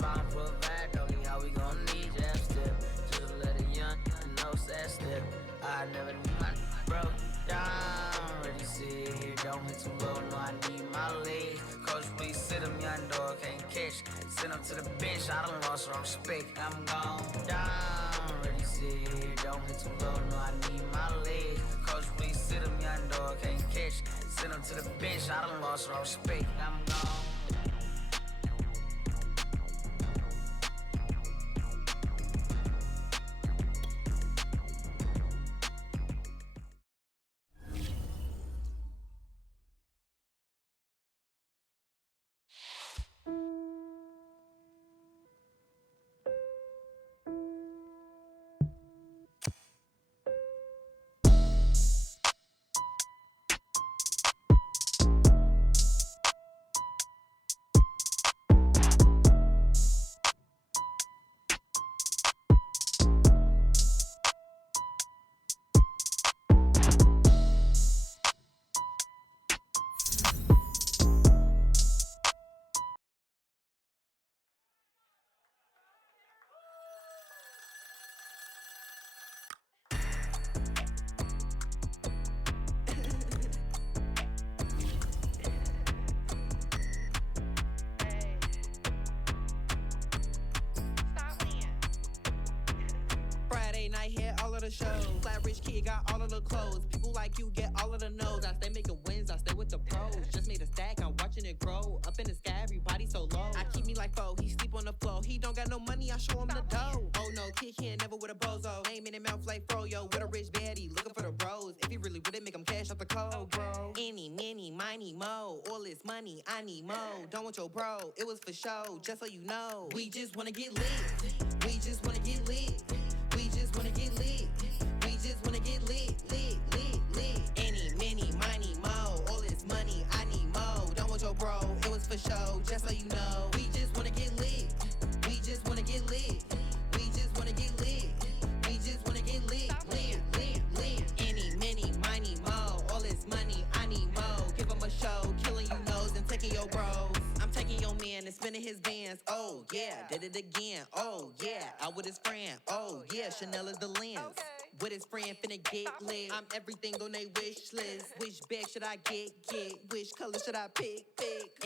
bottom for a back, don't need how we gon' need jab step. Just let a young know that step. I never knew my broke down. Already see it here, don't hit too low, no, I need my legs. Coach, please sit him, young dog, can't catch. Send him to the bench, I done lost her respect. I'm gone down. Already see it here, don't hit too low, no, I need my legs. Coach, please sit him, young dog, can't catch. Send him to the bench, I done lost her respect. I'm gone. Night hit all of the shows. Flat rich kid got all of the clothes. People like you get all of the no's. I stay making wins, I stay with the pros. Just made a stack, I'm watching it grow. Up in the sky, everybody so low. I keep me like foe, he sleep on the floor. He don't got no money, I show him the dough. Oh no, kid can't never with a bozo. Name in the mouth like froyo. With a rich baddie, looking for the bros. If he really would it make him cash out the cold, bro. Any, many, miny, mo. All this money, I need mo. Don't want your bro, it was for show. Just so you know, we just wanna get lit. We just wanna get lit. We just wanna get lit. We just wanna get lit, lit, lit, lit. Any, many, miny, mo. All this money, I need mo. Don't want your bro, it was for show, just so you know. We just wanna get lit. We just wanna get lit. We just wanna get lit. We just wanna get lit, lit, lit, lit. Any, many, miny, mo. All this money, I need mo. Give him a show, killing you nose and taking your bros. I'm taking your man and spinning his bands. Oh yeah, did it again. Oh yeah, out with his friend. Oh yeah, Chanel is the lens. Okay. With his friend finna get lit. I'm everything on they wish list. Which bag should I get? Which color should I pick?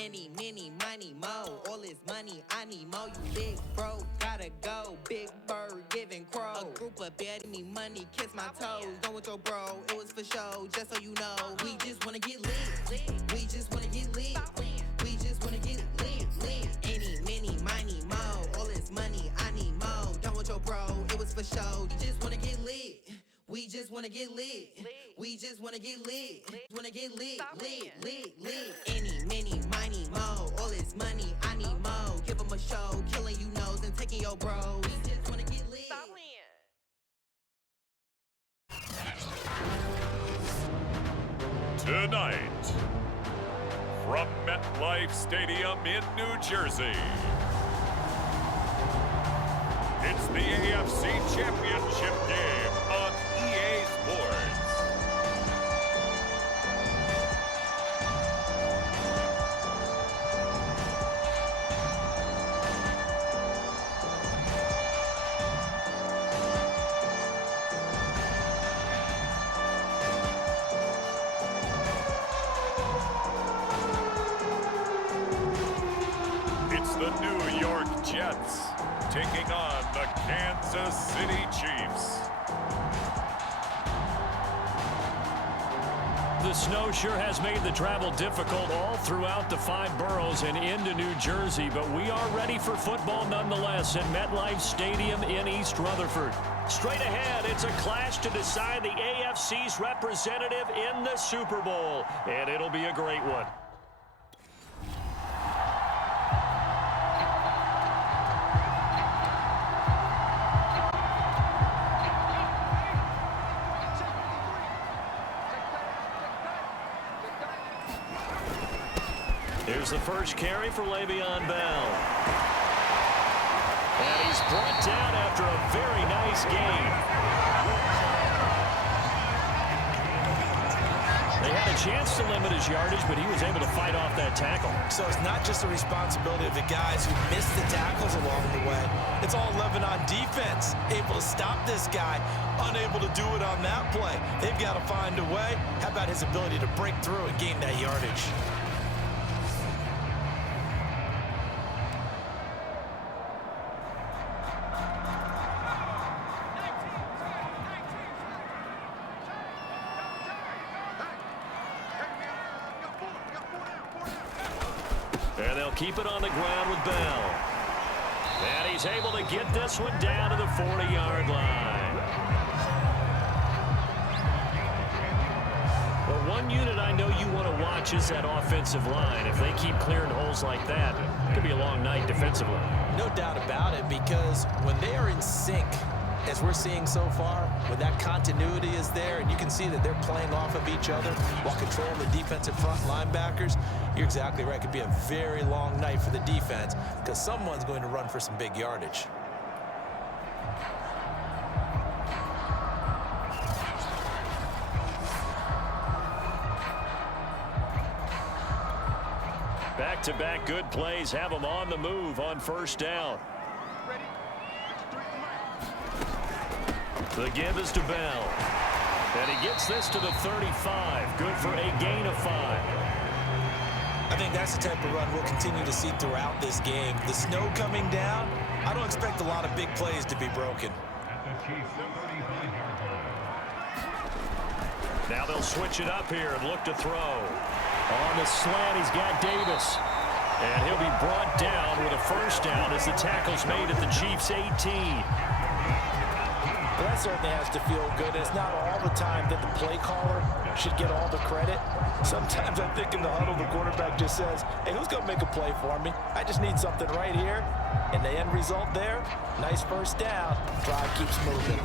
Any, many, miny, mo. All this money, I need mo. You big bro, gotta go. Big bird giving crow. A group of baddie me money, kiss my toes. Don't want your bro, it was for show, just so you know. We just wanna get lit. We just wanna get lit. We just wanna get lit, lit. Any, many, miny, mo. All this money, I need mo. Don't want your bro, it was for show. We just wanna get lit. We just wanna get lit. We just wanna get lit. Wanna get lit, lit, lit, lit. Any, many, miny, mo. All this money, I need mo. Give them a show, killing you nose and taking your bros. We just wanna get lit. Tonight, from MetLife Stadium in New Jersey, it's the AFC Championship game on EA Sports. It's the New York Jets taking on the Kansas City Chiefs. The snow sure has made the travel difficult all throughout the 5 boroughs and into New Jersey, but we are ready for football nonetheless at MetLife Stadium in East Rutherford. Straight ahead, it's a clash to decide the AFC's representative in the Super Bowl, and it'll be a great one. Here's the first carry for Le'Veon Bell. And he's brought down after a very nice gain. They had a chance to limit his yardage, but he was able to fight off that tackle. So it's not just the responsibility of the guys who missed the tackles along the way. It's all Lebanon defense, able to stop this guy, unable to do it on that play. They've got to find a way. How about his ability to break through and gain that yardage? And they'll keep it on the ground with Bell. And he's able to get this one down to the 40-yard line. Well, one unit I know you want to watch is that offensive line. If they keep clearing holes like that, it could be a long night defensively. No doubt about it, because when they are in sync, as we're seeing so far, when that continuity is there and you can see that they're playing off of each other while controlling the defensive front linebackers, you're exactly right. It could be a very long night for the defense because someone's going to run for some big yardage. Back-to-back good plays have them on the move on first down. The give is to Bell. And he gets this to the 35. Good for a gain of 5. I think that's the type of run we'll continue to see throughout this game. The snow coming down, I don't expect a lot of big plays to be broken. Now they'll switch it up here and look to throw. On the slant, he's got Davis. And he'll be brought down with a first down as the tackle's made at the Chiefs' 18. Well, that certainly has to feel good. It's not all the time that the play caller should get all the credit. Sometimes I think in the huddle, the quarterback just says, hey, who's going to make a play for me? I just need something right here. And the end result there, nice first down. Drive keeps moving.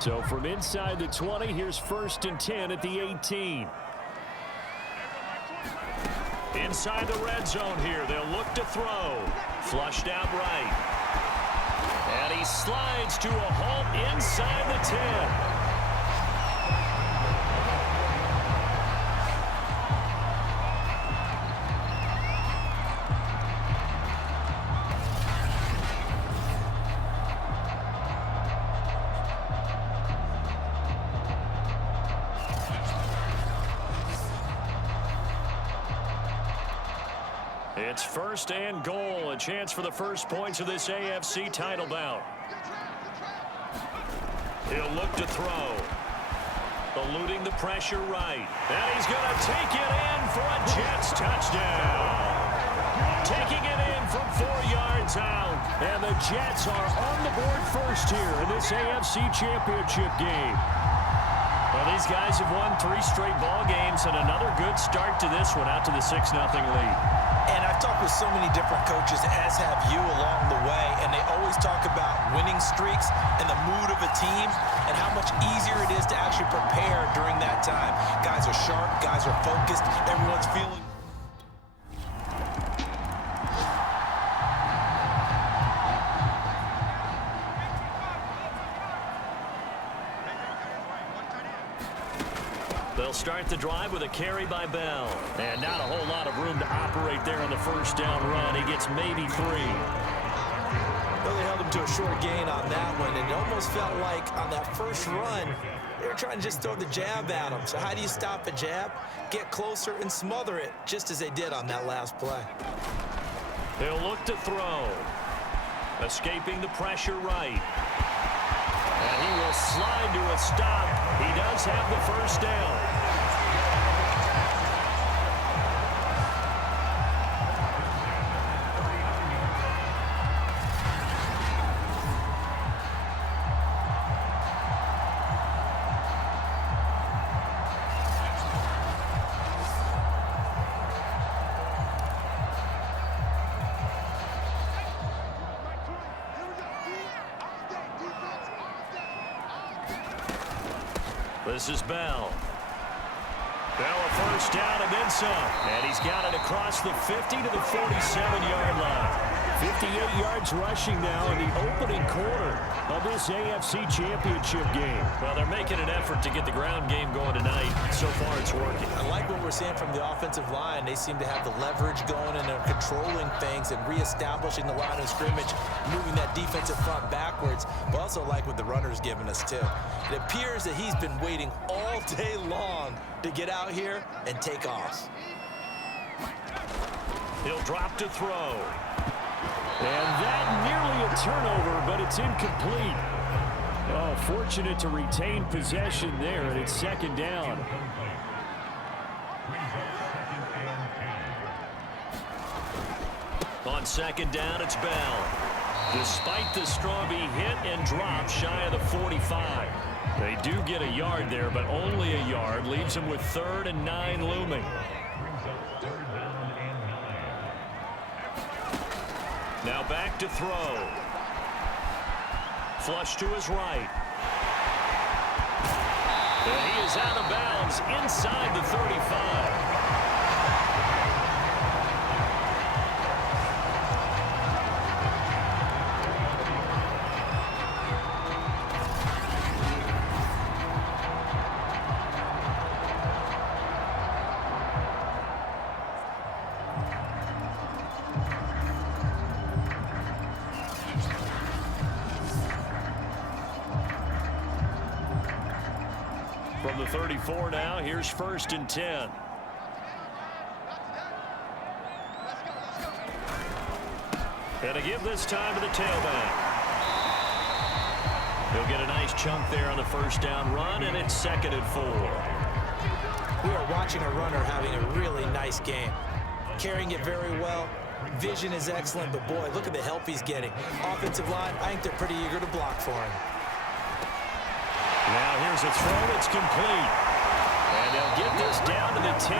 So from inside the 20, here's 1st and 10 at the 18. Inside the red zone here, they'll look to throw. Flushed out right. And he slides to a halt inside the 10. It's 1st and goal, a chance for the first points of this AFC title bout. He'll look to throw. Eluding the pressure right. And he's going to take it in for a Jets touchdown. Taking it in from 4 yards out. And the Jets are on the board first here in this AFC Championship game. Well, these guys have won 3 straight ball games and another good start to this one out to the 6-0 lead. And I've talked with so many different coaches, as have you, along the way, and they always talk about winning streaks and the mood of a team and how much easier it is to actually prepare during that time. Guys are sharp, guys are focused, everyone's feeling. They'll start the drive with a carry by Bell. And not a whole lot of room to operate there on the first down run. He gets maybe 3. Well, they held him to a short gain on that one. And it almost felt like on that first run, they were trying to just throw the jab at him. So how do you stop a jab? Get closer and smother it, just as they did on that last play. He'll look to throw. Escaping the pressure right. And he will slide to a stop. He does have the first down. This is Bell. Well, a first down and then some. And he's got it across the 50 to the 47-yard line. 58 yards rushing now in the opening quarter of this AFC Championship game. Well, they're making an effort to get the ground game going tonight. So far, it's working. I like what we're seeing from the offensive line. They seem to have the leverage going, and they're controlling things and reestablishing the line of scrimmage, moving that defensive front backwards. But also like what the runner's giving us, too. It appears that he's been waiting all day long to get out here and take off. He'll drop to throw. And that nearly a turnover, but it's incomplete. Oh, fortunate to retain possession there, and it's second down. On second down, it's Bell. Despite the Straubing hit and drop shy of the 45. They do get a yard there, but only a yard. Leaves them with 3rd and 9 looming. Now back to throw. Flush to his right. And he is out of bounds inside the 35. From the 34 now, here's 1st and 10. And a give this time to the tailback. He'll get a nice chunk there on the first down run, and it's 2nd and 4. We are watching a runner having a really nice game. Carrying it very well. Vision is excellent, but boy, look at the help he's getting. Offensive line, I think they're pretty eager to block for him. Now here's a throw that's complete. And they'll get this down to the 10.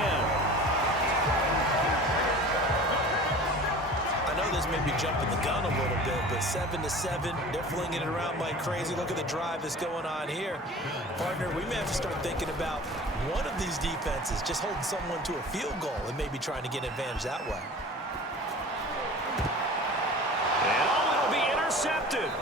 I know this may be jumping the gun a little bit, but 7-7, they're flinging it around like crazy. Look at the drive that's going on here. Partner, we may have to start thinking about one of these defenses just holding someone to a field goal and maybe trying to get an advantage that way. And it'll be intercepted.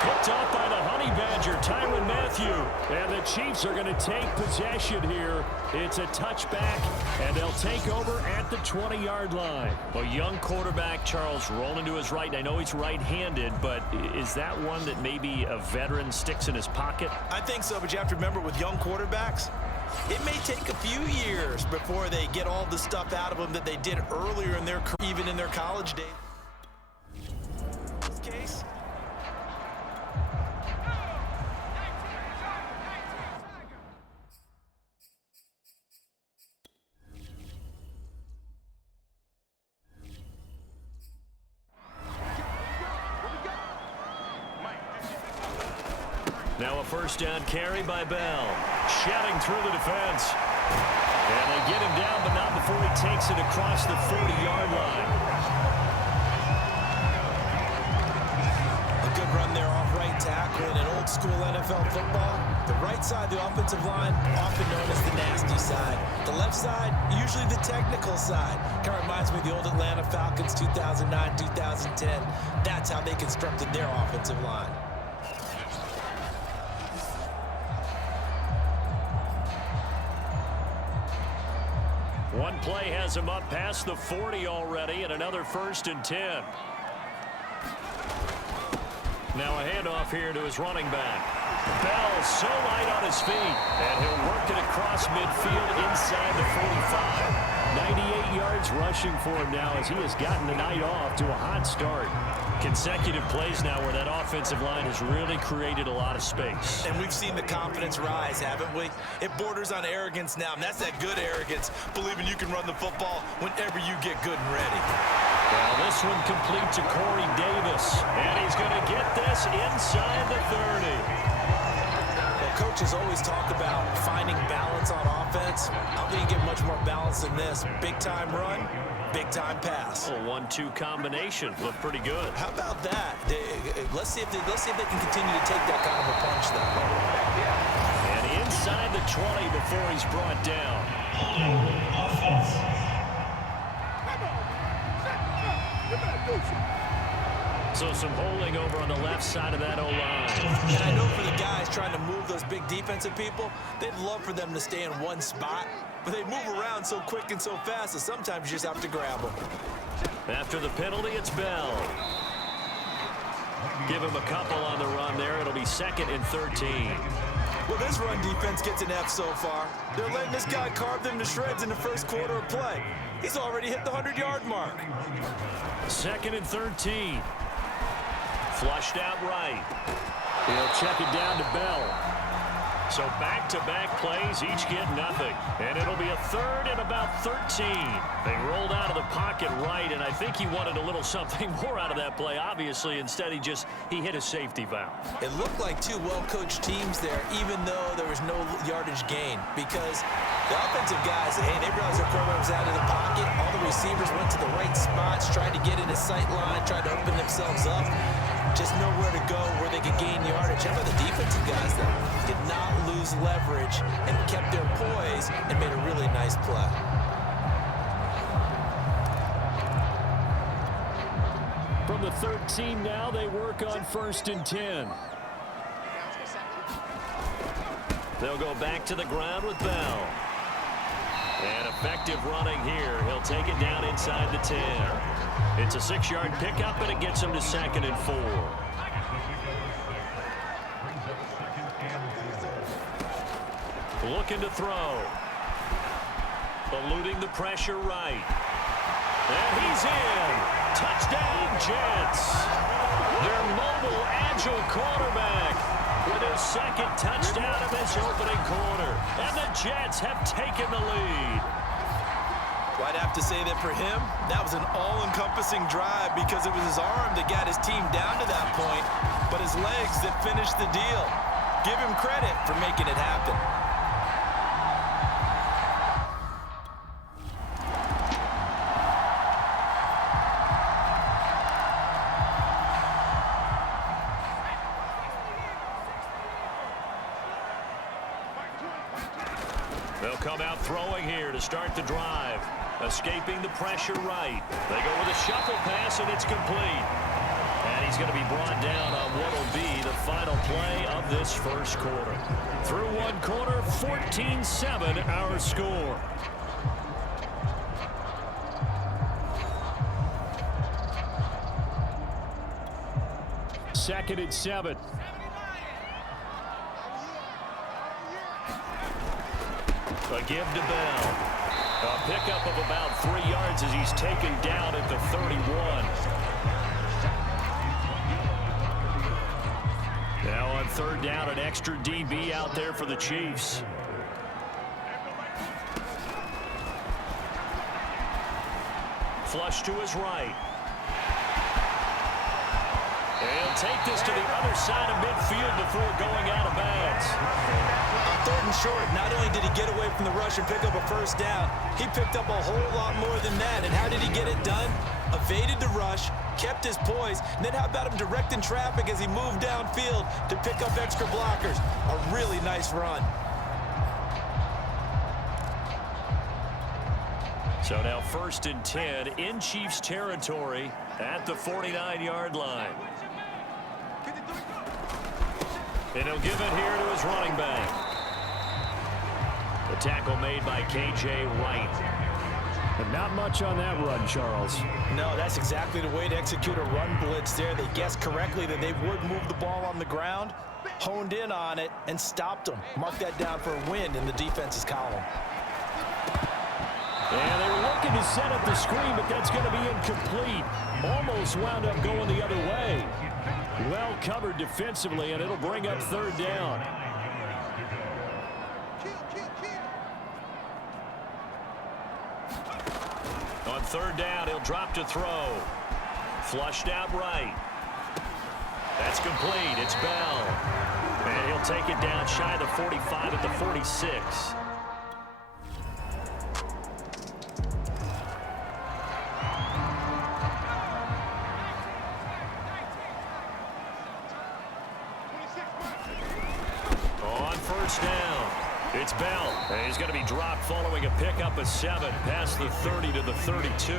Picked up by the Honey Badger, Tyrann Mathieu. And the Chiefs are going to take possession here. It's a touchback, and they'll take over at the 20-yard line. A young quarterback, Charles, rolling to his right. And I know he's right-handed, but is that one that maybe a veteran sticks in his pocket? I think so, but you have to remember with young quarterbacks, it may take a few years before they get all the stuff out of them that they did earlier in their career, even in their college days. In this case, now a first down carry by Bell. Shedding through the defense. And they get him down, but not before he takes it across the 40-yard line. a good run there off right tackle in an old school NFL football. The right side, the offensive line, often known as the nasty side. The left side, usually the technical side. Kind of reminds me of the old Atlanta Falcons 2009, 2010. That's how they constructed their offensive line. One play has him up past the 40 already, and another 1st and 10. Now a handoff here to his running back. Bell so light on his feet, and he'll work it across midfield inside the 45. 98 yards rushing for him now as he has gotten the night off to a hot start. Consecutive plays now where that offensive line has really created a lot of space. And we've seen the confidence rise, haven't we? It borders on arrogance now, and that's that good arrogance, believing you can run the football whenever you get good and ready. Well, this one complete to Corey Davis, and he's going to get this inside the 30. Well, coaches always talk about finding balance on offense. I don't think you get much more balance than this. Big-time run, big-time pass. A 1-2 combination looked pretty good. How about that? Let's see if they can continue to take that kind of a punch, though. And inside the 20 before he's brought down. So some holding over on the left side of that O-line. And I know for the guys trying to move those big defensive people, they'd love for them to stay in one spot, but they move around so quick and so fast that sometimes you just have to grab them. After the penalty, it's Bell. Give him a couple on the run there. It'll be 2nd and 13. Well, this run defense gets an F so far. They're letting this guy carve them to shreds in the first quarter of play. He's already hit the 100-yard mark. 2nd and 13. Flushed out right. He'll check it down to Bell. So back-to-back plays, each get nothing. And it'll be a 3rd and about 13. They rolled out of the pocket right, and I think he wanted a little something more out of that play. Obviously, instead he hit a safety valve. It looked like two well-coached teams there, even though there was no yardage gain. Because the offensive guys, hey, they realized their program was out of the pocket. All the receivers went to the right spots, tried to get in his sight line, tried to open themselves up. Just nowhere to go where they could gain yardage. How about the defensive guys, though? Did not lose leverage and kept their poise and made a really nice play. From the 13 now, they work on 1st and 10. They'll go back to the ground with Bell. And effective running here. He'll take it down inside the 10. It's a 6-yard pickup, and it gets him to 2nd and 4. Looking to throw. Eluding the pressure right. And he's in. Touchdown, Jets. Their mobile, agile quarterback with his 2nd touchdown of this opening quarter. And the Jets have taken the lead. Well, I'd have to say that for him, that was an all-encompassing drive because it was his arm that got his team down to that point, but his legs that finished the deal. Give him credit for making it happen. They'll come out throwing here to start the drive. Escaping the pressure right. They go with a shuffle pass, and it's complete. And he's going to be brought down on what will be the final play of this first quarter. Through one quarter, 14-7 our score. Second and 7. A give to Bell. A pickup of about 3 yards as he's taken down at the 31. Now on 3rd down, an extra DB out there for the Chiefs. Flush to his right. He'll take this to the other side of midfield before going out of bounds. On 3rd and short, not only did he get away from the rush and pick up a 1st down, he picked up a whole lot more than that. And how did he get it done? Evaded the rush, kept his poise, and then how about him directing traffic as he moved downfield to pick up extra blockers? A really nice run. So now 1st and 10 in Chiefs territory at the 49-yard line. And he'll give it here to his running back. The tackle made by K.J. Wright. And not much on that run, Charles. No, that's exactly the way to execute a run blitz there. They guessed correctly that they would move the ball on the ground, honed in on it, and stopped them. Mark that down for a win in the defense's column. And they were looking to set up the screen, but that's going to be incomplete. Almost wound up going the other way. Well covered defensively, and it'll bring up 3rd down. On 3rd down, he'll drop to throw. Flushed out right. That's complete. It's Bell. And he'll take it down shy of the 45 at the 46. It's Bell. And he's going to be dropped following a pickup of 7 past the 30 to the 32.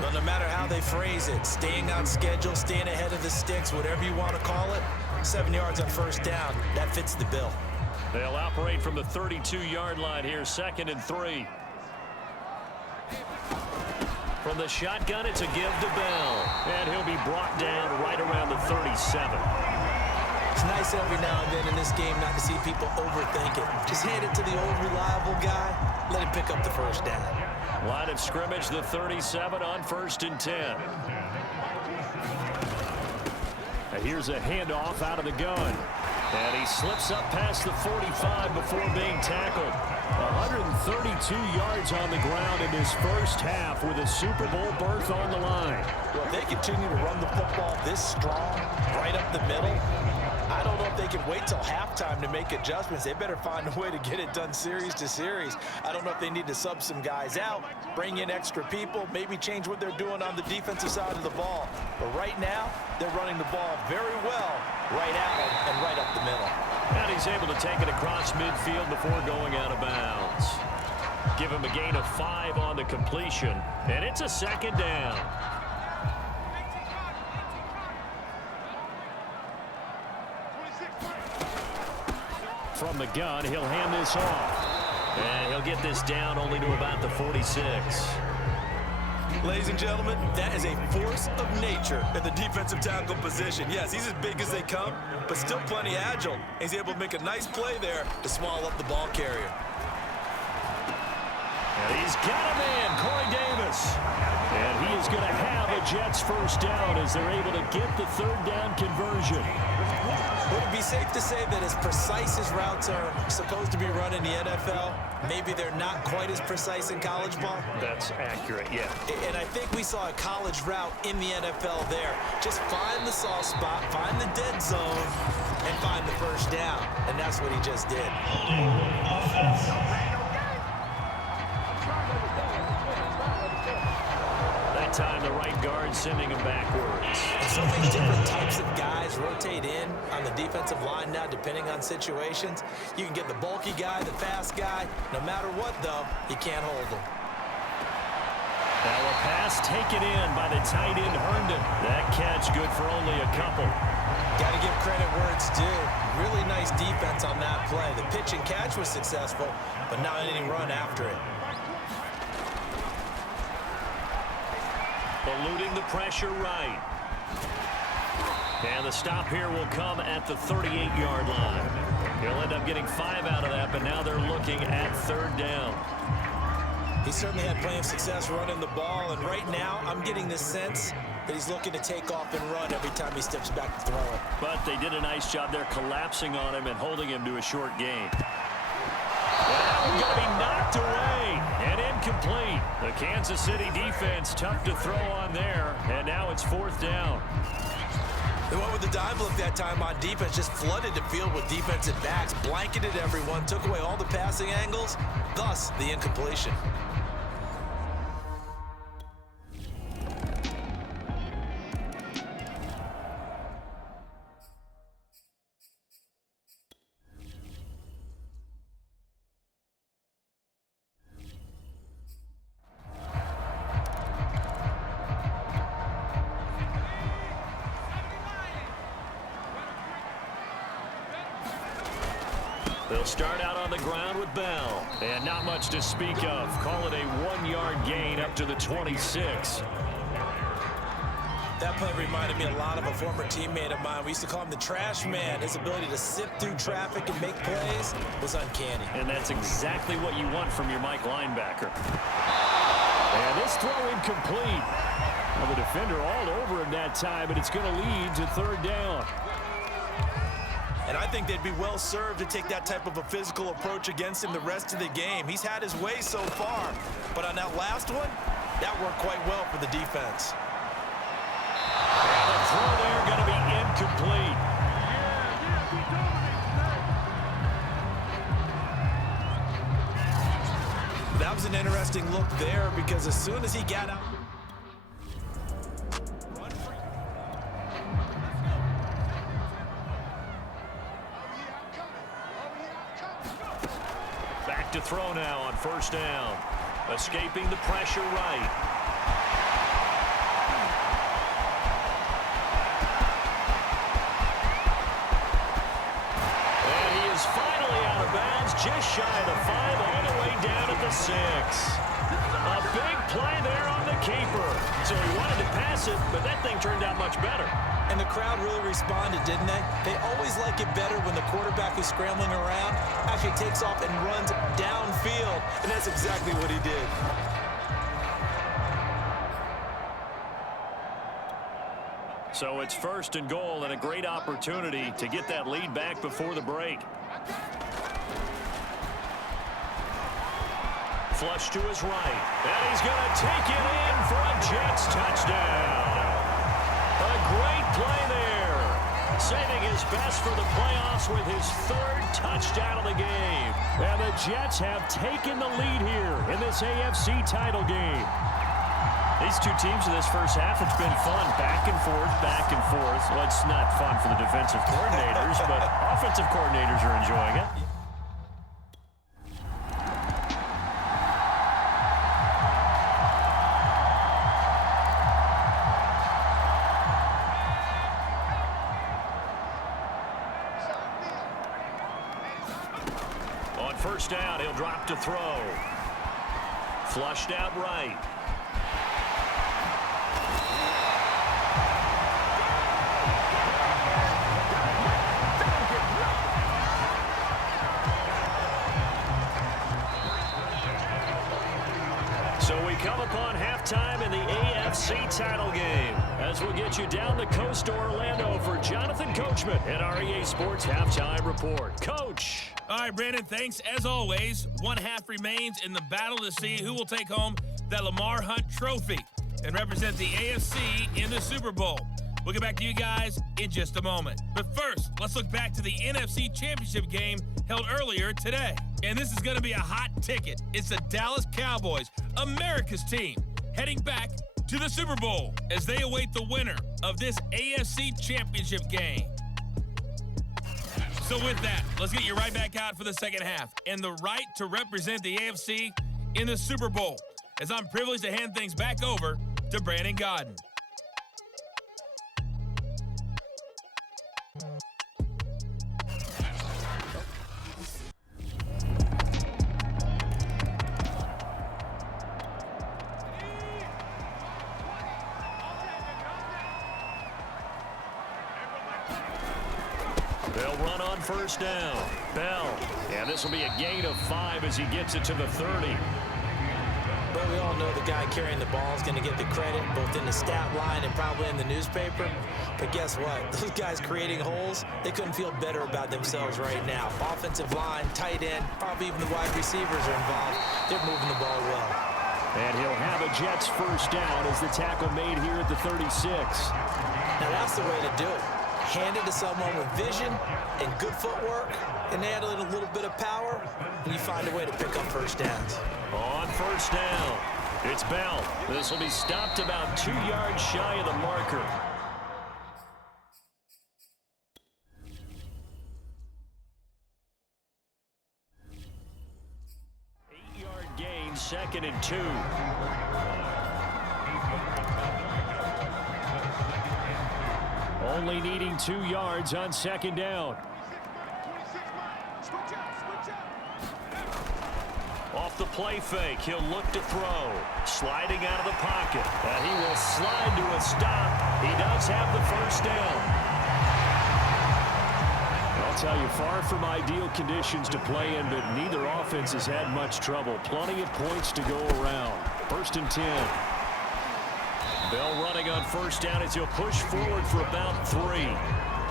Well, no matter how they phrase it, staying on schedule, staying ahead of the sticks, whatever you want to call it, 7 yards on first down, that fits the bill. They'll operate from the 32-yard line here, 2nd and 3. From the shotgun, it's a give to Bell. And he'll be brought down right around the 37. It's nice every now and then in this game not to see people overthink it. Just hand it to the old reliable guy, let him pick up the first down. Line of scrimmage, the 37 on 1st and 10. And here's a handoff out of the gun. And he slips up past the 45 before being tackled. 132 yards on the ground in his first half with a Super Bowl berth on the line. Well, if they continue to run the football this strong, right up the middle, I don't know if they can wait till halftime to make adjustments. They better find a way to get it done series to series. I don't know if they need to sub some guys out, bring in extra people, maybe change what they're doing on the defensive side of the ball. But right now, they're running the ball very well right at him and right up the middle. And he's able to take it across midfield before going out of bounds. Give him a gain of 5 on the completion, and it's a 2nd down. From the gun, he'll hand this off. And he'll get this down only to about the 46. Ladies and gentlemen, that is a force of nature in the defensive tackle position. Yes, he's as big as they come, but still plenty agile. He's able to make a nice play there to swallow up the ball carrier. And he's got him in, Corey Davis. And he is going to have a Jets first down as they're able to get the 3rd down conversion. Would it be safe to say that as precise as routes are supposed to be run in the NFL, maybe they're not quite as precise in college ball? That's accurate, yeah. And I think we saw a college route in the NFL there. Just find the soft spot, find the dead zone, and find the first down. And that's what he just did. That time the right guard sending him backwards. And so many different types of guys rotate in on the defensive line now, depending on situations. You can get the bulky guy, the fast guy. No matter what, though, you can't hold them. Now a pass taken in by the tight end Herndon. That catch good for only a couple. Got to give credit where it's due. Really nice defense on that play. The pitch and catch was successful, but not any run after it. Eluding the pressure right. And the stop here will come at the 38-yard line. He'll end up getting 5 out of that, but now they're looking at 3rd down. He certainly had plenty of success running the ball, and right now I'm getting the sense that he's looking to take off and run every time he steps back to throw it. But they did a nice job there collapsing on him and holding him to a short gain. Going to be knocked away and incomplete. The Kansas City defense tough to throw on there, and now it's 4th down. They went with the dive look that time on defense, just flooded the field with defensive backs, blanketed everyone, took away all the passing angles, thus the incompletion. They'll start out on the ground with Bell. And not much to speak of. Call it a 1-yard gain up to the 26. That play reminded me a lot of a former teammate of mine. We used to call him the trash man. His ability to sift through traffic and make plays was uncanny. And that's exactly what you want from your Mike linebacker. And this throw incomplete. Well, the defender all over him that time, but it's going to lead to 3rd down. And I think they'd be well served to take that type of a physical approach against him the rest of the game. He's had his way so far, but on that last one, that worked quite well for the defense. And the throw there going to be incomplete. That was an interesting look there because as soon as he got out, to throw now on first down. Escaping the pressure right. And he is finally out of bounds, just shy of the 5, all the way down at the 6. A big play there on the keeper. So he wanted to pass it, but that thing turned out much better. And the crowd really responded, didn't they? They always like it better when the quarterback who's scrambling around actually takes off and runs downfield. And that's exactly what he did. So it's first and goal and a great opportunity to get that lead back before the break. Flush to his right. And he's going to take it in for a Jets touchdown. A great play there. Saving his best for the playoffs with his 3rd touchdown of the game. And the Jets have taken the lead here in this AFC title game. These two teams in this first half, it's been fun. Back and forth, back and forth. Well, it's not fun for the defensive coordinators, but offensive coordinators are enjoying it. On first down, he'll drop to throw. Flushed out right. So we come upon halftime in the AFC title game as we'll get you down the coast to Orlando for Jonathan Coachman at our EA Sports Halftime Report. Coach. All right, Brandon, thanks. As always, one half remains in the battle to see who will take home that Lamar Hunt trophy and represent the AFC in the Super Bowl. We'll get back to you guys in just a moment. But first, let's look back to the NFC Championship game held earlier today. And this is going to be a hot ticket. It's the Dallas Cowboys, America's team, heading back to the Super Bowl as they await the winner of this AFC Championship game. So with that, let's get you right back out for the second half and the right to represent the AFC in the Super Bowl, as I'm privileged to hand things back over to Brandon Godden. They'll run on first down. Bell. And this will be a gain of 5 as he gets it to the 30. But we all know the guy carrying the ball is going to get the credit, both in the stat line and probably in the newspaper. But guess what? Those guys creating holes, they couldn't feel better about themselves right now. Offensive line, tight end, probably even the wide receivers are involved. They're moving the ball well. And he'll have a Jets first down as the tackle made here at the 36. Now that's the way to do it. Hand it to someone with vision and good footwork, and add a little bit of power, and you find a way to pick up first downs. On first down, it's Bell. This will be stopped about 2 yards shy of the marker. Eight-yard gain, 2nd and 2. Only needing 2 yards on 2nd down. Off the play fake, he'll look to throw. Sliding out of the pocket. And he will slide to a stop. He does have the first down. I'll tell you, far from ideal conditions to play in, but neither offense has had much trouble. Plenty of points to go around. 1st and 10. Bell running on first down as he'll push forward for about 3.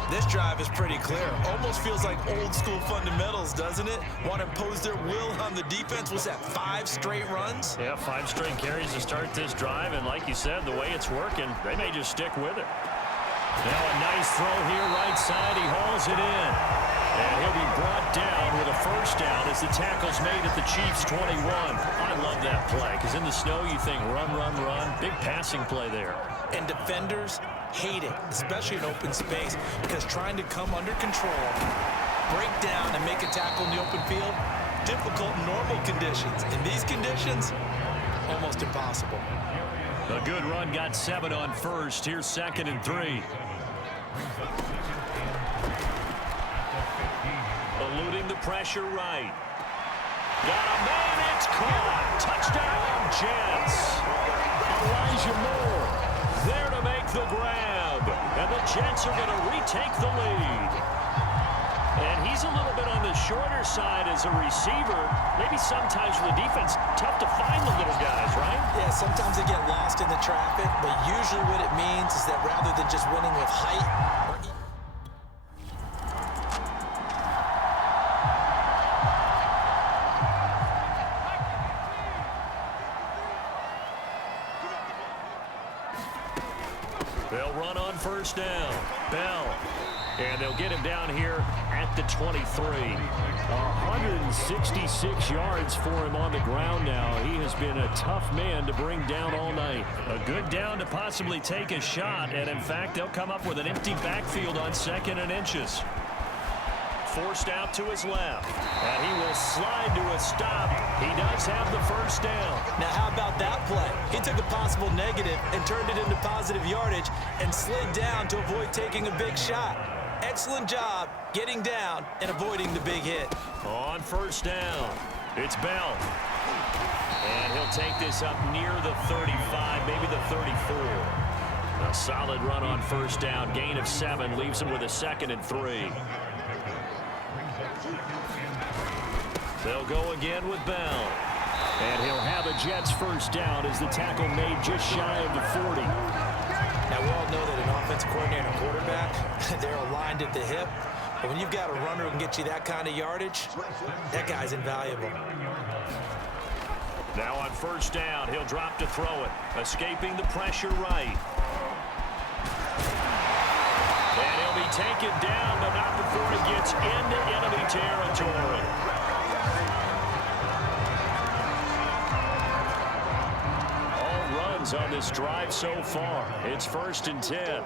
This drive is pretty clear. Almost feels like old school fundamentals, doesn't it? Want to impose their will on the defense. Was that 5 straight runs? Yeah, 5 straight carries to start this drive, and like you said, the way it's working, they may just stick with it. Now a nice throw here right side. He hauls it in. And he'll be brought down with a first down as the tackle's made at the Chiefs' 21. I love that play, because in the snow you think run, run, run. Big passing play there. And defenders hate it, especially in open space, because trying to come under control, break down, and make a tackle in the open field, difficult in normal conditions. In these conditions, almost impossible. A good run got 7 on first. Here's 2nd and 3. Eluding the pressure right. Got a man, it's caught. Touchdown, Jets. Elijah Moore there to make the grab. And the Jets are going to retake the lead. And he's a little bit on the shorter side as a receiver. Maybe sometimes for the defense, tough to find the little guys, right? Yeah, sometimes they get lost in the traffic, but usually what it means is that rather than just winning with height, they'll run on first down. Bell. And they'll get him down here at the 23. 166 yards for him on the ground now. He has been a tough man to bring down all night. A good down to possibly take a shot. And, in fact, they'll come up with an empty backfield on 2nd and inches. Forced out to his left. And he will slide to a stop. He does have the first down. now how about that play? He took a possible negative and turned it into positive yardage and slid down to avoid taking a big shot. Excellent job getting down and avoiding the big hit. On first down, it's Bell. And he'll take this up near the 35, maybe the 34. A solid run on first down. Gain of 7 leaves him with a 2nd and 3. They'll go again with Bell. And he'll have a Jets first down as the tackle made just shy of the 40. Now, we all know that an offensive coordinator and quarterback, they're aligned at the hip. But when you've got a runner who can get you that kind of yardage, that guy's invaluable. Now on first down, he'll drop to throw it. Escaping the pressure right. And he'll be taken down, but not before he gets into enemy territory. On this drive so far. It's 1st and 10.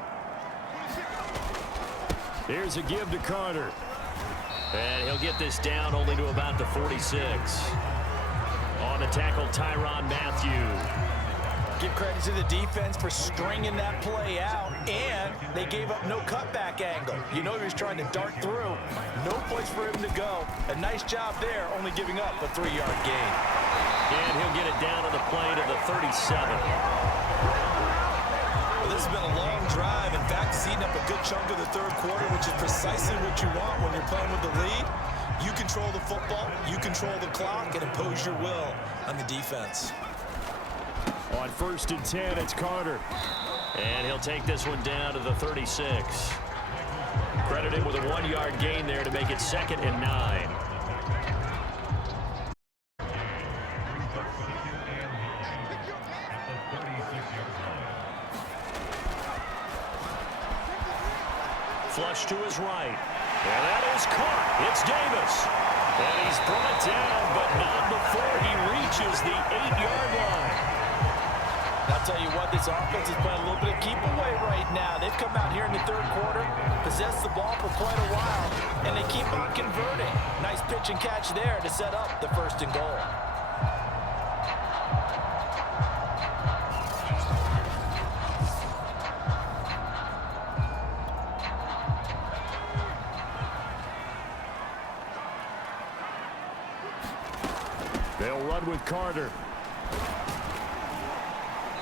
Here's a give to Carter. And he'll get this down only to about the 46. On the tackle, Tyrann Mathieu. Give credit to the defense for stringing that play out, and they gave up no cutback angle. You know he was trying to dart through. No place for him to go. A nice job there, only giving up a 3-yard gain. And he'll get it down to the play to the 37. Well, this has been a long drive. In fact, it's eaten up a good chunk of the 3rd quarter, which is precisely what you want when you're playing with the lead. You control the football, you control the clock, and impose your will on the defense. On 1st and 10, it's Carter. And he'll take this one down to the 36. Credit him with a 1-yard gain there to make it 2nd and 9. Flush to his right. And that is caught. It's Davis. And he's brought down, but not before he reaches the 8-yard line. I'll tell you what, this offense is playing a little bit of keep away right now. They've come out here in the 3rd quarter, possessed the ball for quite a while, and they keep on converting. Nice pitch and catch there to set up the 1st and goal. They'll run with Carter.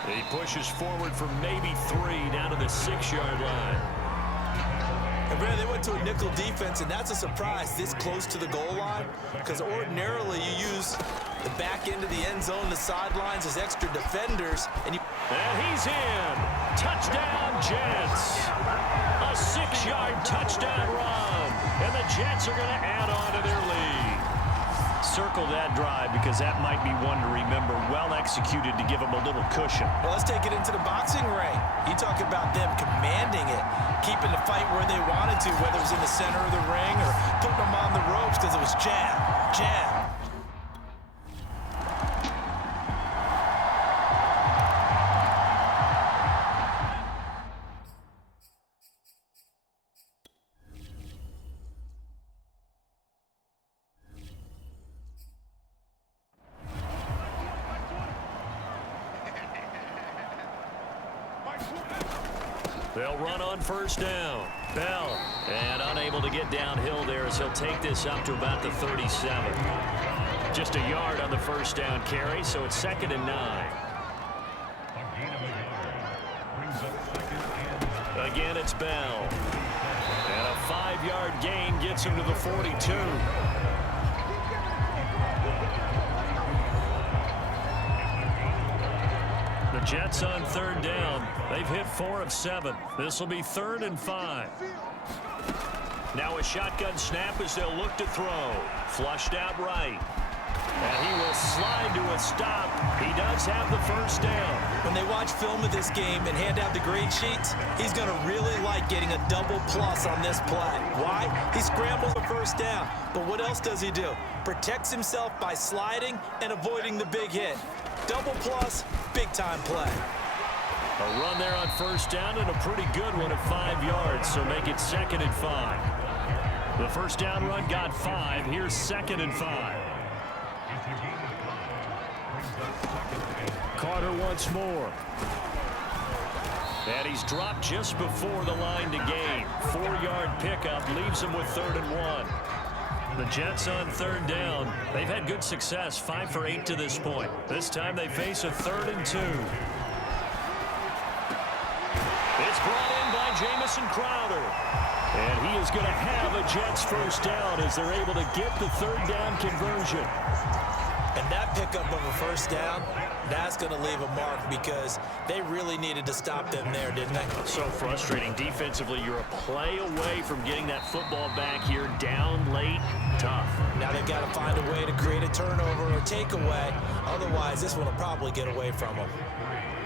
He pushes forward for maybe 3 down to the 6-yard line. And Brad, they went to a nickel defense, and that's a surprise this close to the goal line, because ordinarily you use the back end of the end zone, the sidelines as extra defenders. And he's in. Touchdown, Jets. A 6-yard touchdown run. And the Jets are going to add on to their lead. Circle that drive because that might be one to remember. Well executed to give them a little cushion. Well, let's take it into the boxing ring. You talk about them commanding it, keeping the fight where they wanted to, whether it was in the center of the ring or putting them on the ropes because it was jab, jab. They'll run on first down. Bell, and unable to get downhill there as he'll take this up to about the 37. Just a yard on the first down carry, so it's 2nd and 9. Again, it's Bell. And a 5-yard gain gets him to the 42. The Jets on 3rd down. They've hit 4 of 7. This will be 3rd and 5. Now a shotgun snap as they'll look to throw. Flushed out right. And he will slide to a stop. He does have the first down. When they watch film of this game and hand out the grade sheets, he's going to really like getting a double plus on this play. Why? He scrambles the first down. But what else does he do? Protects himself by sliding and avoiding the big hit. Double plus, big-time play. A run there on first down and a pretty good one at 5 yards, so make it 2nd and 5. The first down run got 5. Here's 2nd and 5. Carter once more. And he's dropped just before the line to gain. 4-yard pickup leaves him with 3rd and 1. The Jets on 3rd down. They've had good success, 5 for 8 to this point. This time they face a 3rd and 2. It's brought in by Jamison Crowder. And he is going to have a Jets first down as they're able to get the 3rd down conversion. And that pickup of a first down, that's going to leave a mark because they really needed to stop them there, didn't they? So frustrating. Defensively, you're a play away from getting that football back here down late. Tough. Now they've got to find a way to create a turnover or takeaway. Otherwise, this one will probably get away from them.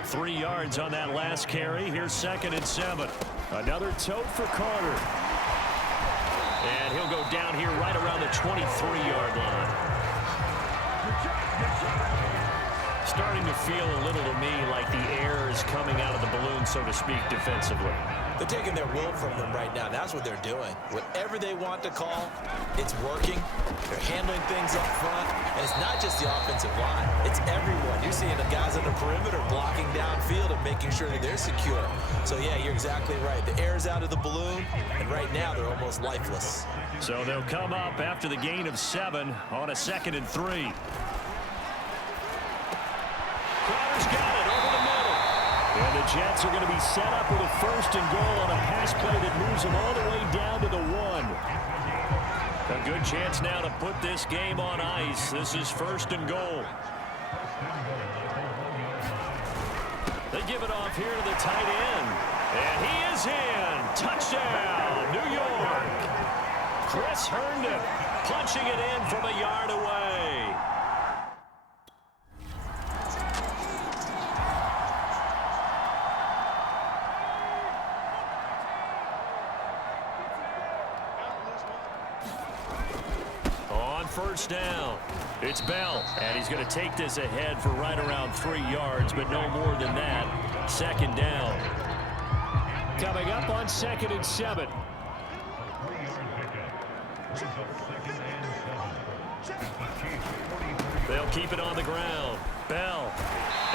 3 yards on that last carry. Here's 2nd and 7. Another tote for Carter. And he'll go down here right around the 23-yard line. Starting to feel a little to me like the air is coming out of the balloon, so to speak, defensively. They're taking their will from them right now. That's what they're doing. Whatever they want to call, it's working. They're handling things up front. And it's not just the offensive line. It's everyone. You're seeing the guys on the perimeter blocking downfield and making sure that they're secure. So, yeah, you're exactly right. The air's out of the balloon, and right now they're almost lifeless. So they'll come up after the gain of 7 on a 2nd and 3. Crowder's got it over the middle. And the Jets are going to be set up with a 1st and goal on a pass play that moves them all the way down to the 1. A good chance now to put this game on ice. This is 1st and goal. They give it off here to the tight end. And he is in. Touchdown, New York. Chris Herndon punching it in from a yard away. First down. It's Bell, and he's going to take this ahead for right around 3 yards, but no more than that. 2nd down. Coming up on 2nd and 7. They'll keep it on the ground. Bell,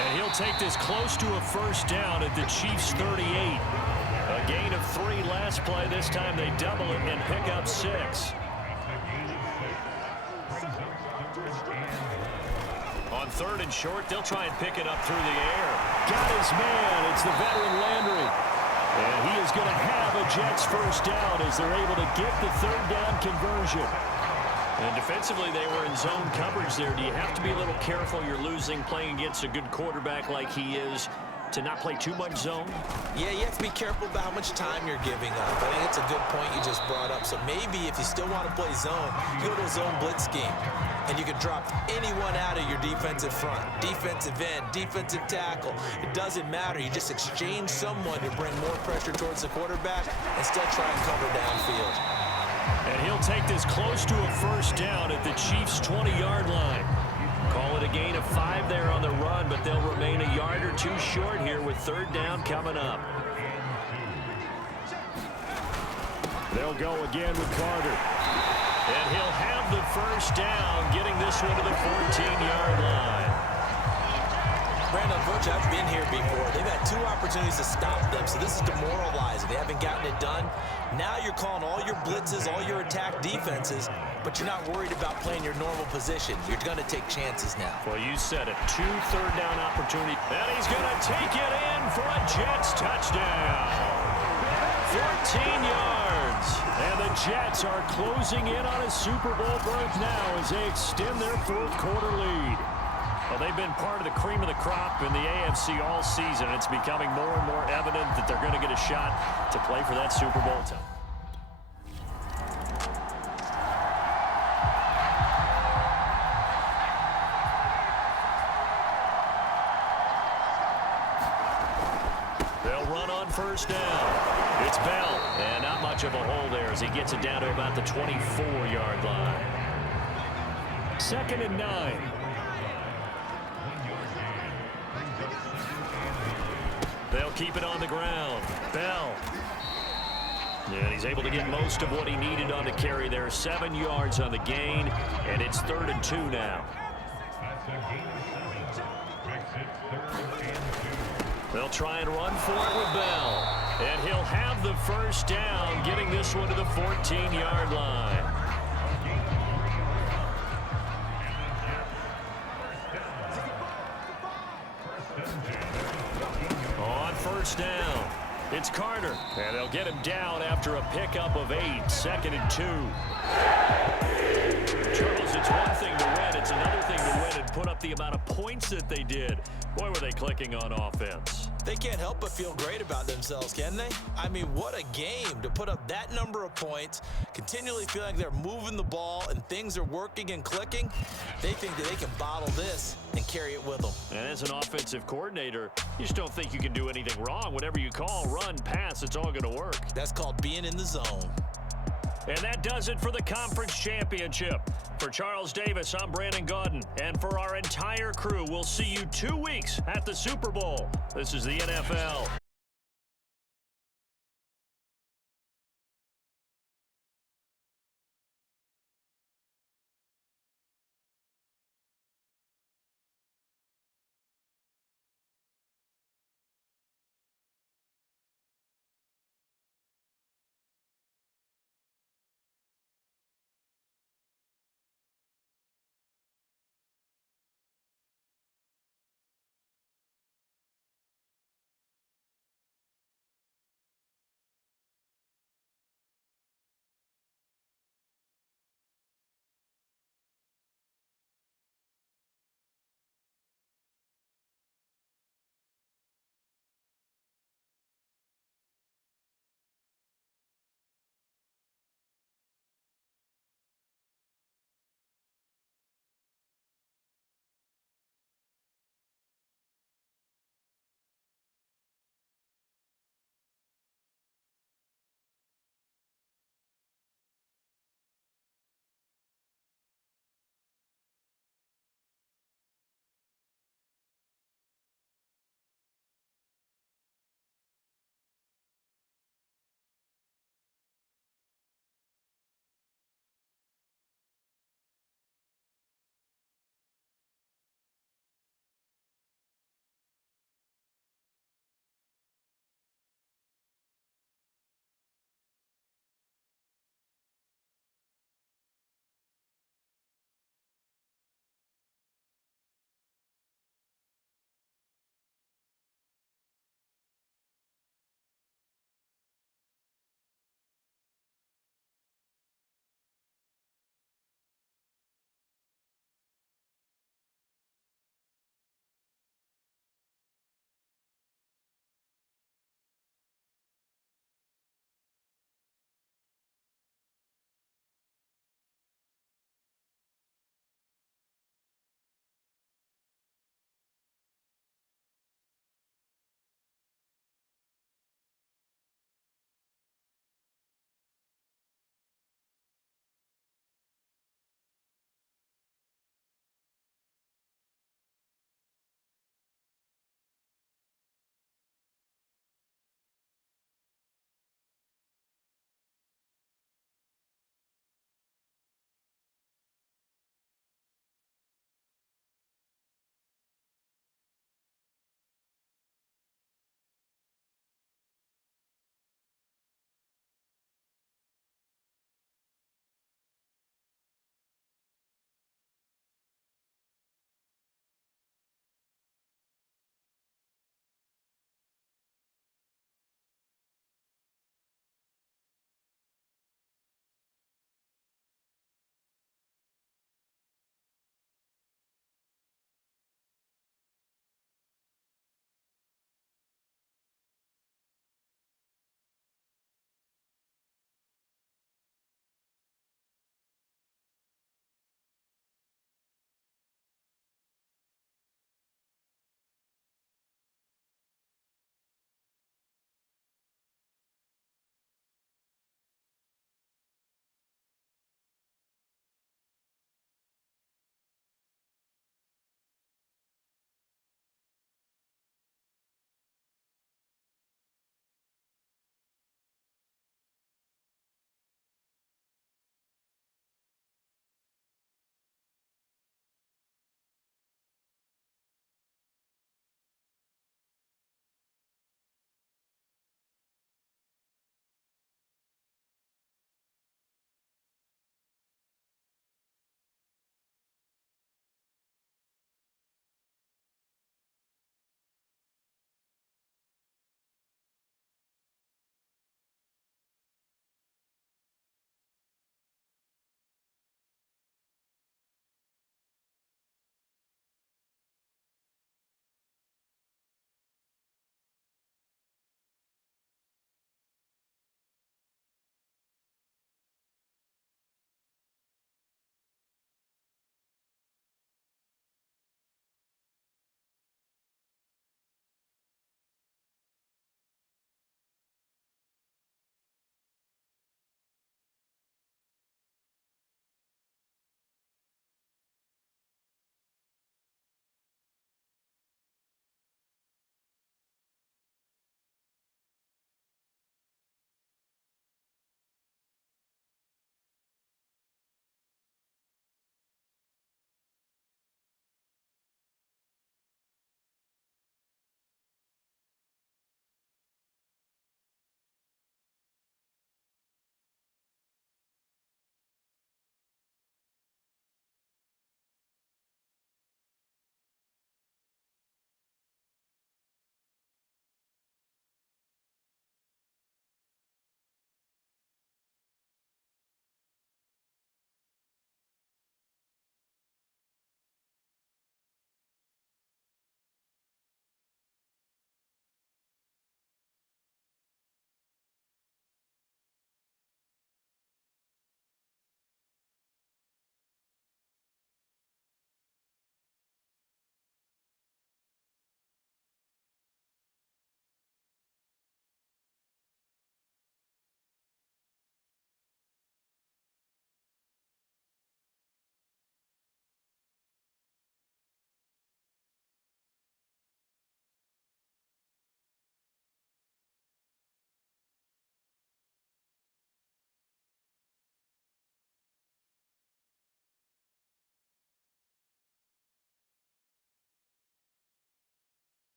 and he'll take this close to a first down at the Chiefs' 38. A gain of 3 last play. This time they double it and pick up 6. On 3rd and short, they'll try and pick it up through the air. Got his man. It's the veteran Landry. And he is going to have a Jets first down as they're able to get the 3rd down conversion. And defensively, they were in zone coverage there. Do you have to be a little careful? You're losing playing against a good quarterback like he is to not play too much zone? Yeah, you have to be careful about how much time you're giving up. I think it's a good point you just brought up. So maybe if you still want to play zone, you go to a zone blitz scheme. And you can drop anyone out of your defensive front. Defensive end, defensive tackle. It doesn't matter. You just exchange someone to bring more pressure towards the quarterback and still try and cover downfield. And he'll take this close to a first down at the Chiefs' 20-yard line. Call it a gain of 5 there on the run, but they'll remain a yard or 2 short here with 3rd down coming up. They'll go again with Carter. And he'll have the first down, getting this one to the 14-yard line. Brandon, Coach, I've been here before. They've had had 2 opportunities to stop them, so this is demoralizing. They haven't gotten it done. Now you're calling all your blitzes, all your attack defenses, but you're not worried about playing your normal position. You're going to take chances now. Well, you said it. 2 third-down opportunity. And he's going to take it in for a Jets touchdown. 14 yards. And the Jets are closing in on a Super Bowl berth now as they extend their 4th quarter lead. Well, they've been part of the cream of the crop in the AFC all season. It's becoming more and more evident that they're going to get a shot to play for that Super Bowl title. They'll run on first down. It's Bell, and not much of a hole there as he gets it down to about the 24-yard line. 2nd and 9. They'll keep it on the ground. Bell. And he's able to get most of what he needed on the carry there. 7 yards on the gain, and it's 3rd and 2 now. They'll try and run for it with Bell. And he'll have the first down, getting this one to the 14-yard line. On first down, it's Carter. And they'll get him down after a pickup of 8. 2nd and 2. Charles, it's one thing to win. It's another thing to win and put up the amount of points that they did. Boy, were they clicking on offense. They can't help but feel great about themselves, can they? I mean, what a game to put up that number of points, continually feeling like they're moving the ball and things are working and clicking. They think that they can bottle this and carry it with them. And as an offensive coordinator, you just don't think you can do anything wrong. Whatever you call, run, pass, it's all going to work. That's called being in the zone. And that does it for the conference championship. For Charles Davis, I'm Brandon Gaudin. And for our entire crew, we'll see you 2 weeks at the Super Bowl. This is the NFL.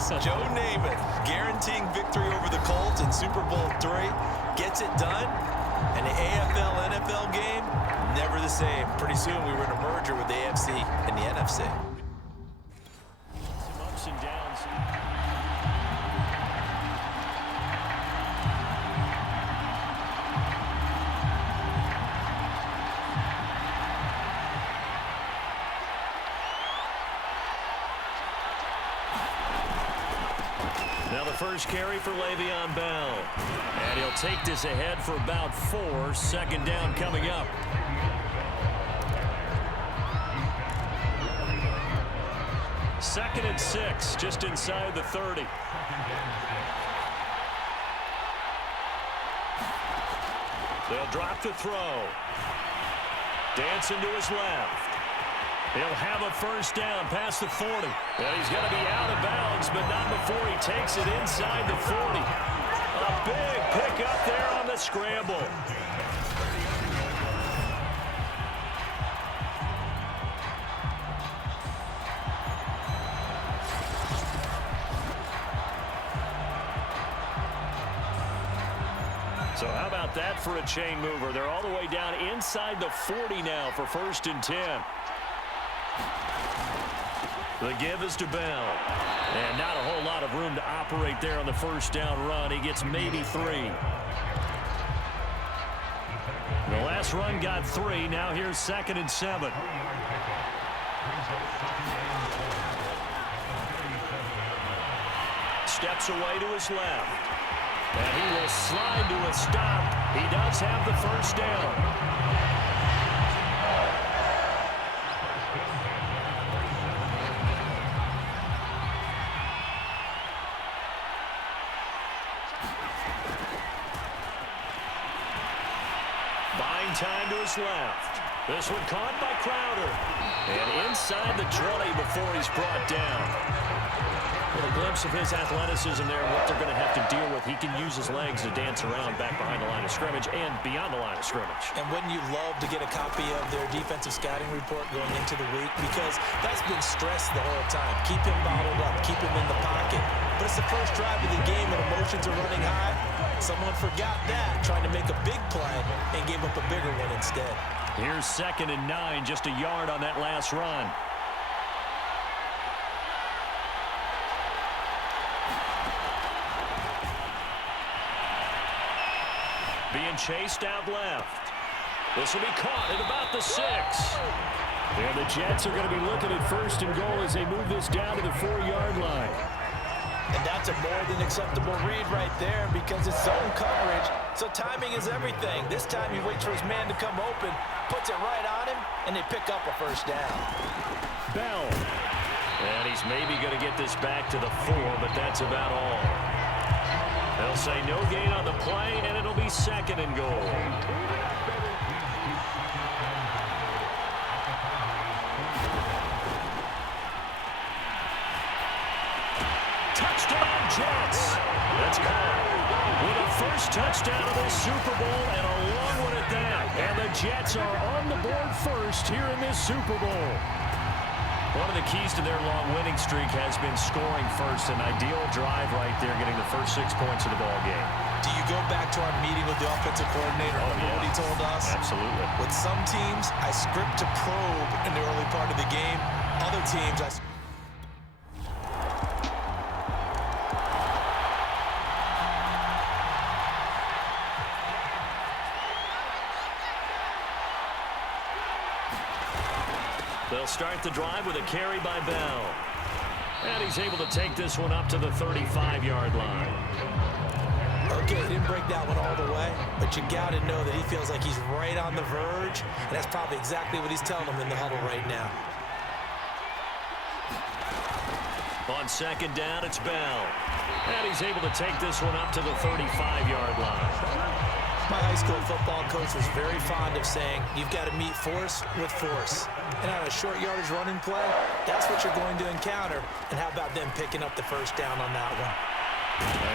is. Joe Namath guaranteeing victory over the Colts in Super Bowl III. Gets it done. And the AFL-NFL game, never the same. Pretty soon we were in a merger with the AFC and the NFC. Some ups and downs. Now the first carry for Le'Veon Bell. And he'll take this ahead for about 4. Second down coming up. Second and 6, just inside the 30. They'll drop the throw. Dancing to his left. He'll have a first down past the 40. And he's going to be out of bounds, but not before he takes it inside the 40. A big pickup there on the scramble. So how about that for a chain mover? They're all the way down inside the 40 now for 1st and 10. The give is to Bell. And not a whole lot of room to operate there on the first down run. He gets maybe 3. The last run got 3. Now here's 2nd and 7. Steps away to his left. And he will slide to a stop. He does have the first down. Buying time to his left. This one caught by Crowder. And inside the 20 before he's brought down. With a glimpse of his athleticism there and what they're going to have to deal with. He can use his legs to dance around back behind the line of scrimmage and beyond the line of scrimmage. And wouldn't you love to get a copy of their defensive scouting report going into the week? Because that's been stressed the whole time. Keep him bottled up. Keep him in the pocket. But it's the first drive of the game and emotions are running high. Someone forgot that, trying to make a big play and gave up a bigger one instead. Here's 2nd and 9, just a yard on that last run. Being chased out left. This will be caught at about the 6. And the Jets are going to be looking at 1st and goal as they move this down to the 4-yard line. And that's a more than acceptable read right there because it's zone coverage, so timing is everything. This time he waits for his man to come open, puts it right on him, and they pick up a first down. Bell. And he's maybe going to get this back to the 4, but that's about all. They'll say no gain on the play, and it'll be 2nd and goal. Touchdown, Jets. That's caught. With a first touchdown of this Super Bowl and a long one at that. And the Jets are on the board first here in this Super Bowl. One of the keys to their long winning streak has been scoring first. An ideal drive right there, getting the first 6 points of the ball game. Do you go back to our meeting with the offensive coordinator? Yeah. What he told us? Absolutely. With some teams, I script to probe in the early part of the game. Other teams, I... They'll start the drive with a carry by Bell. And he's able to take this one up to the 35-yard line. Okay, he didn't break that one all the way, but you got to know that he feels like he's right on the verge, and that's probably exactly what he's telling them in the huddle right now. On 2nd down, it's Bell. And he's able to take this one up to the 35-yard line. My high school football coach was very fond of saying, you've got to meet force with force. And on a short yardage running play, that's what you're going to encounter. And how about them picking up the first down on that one?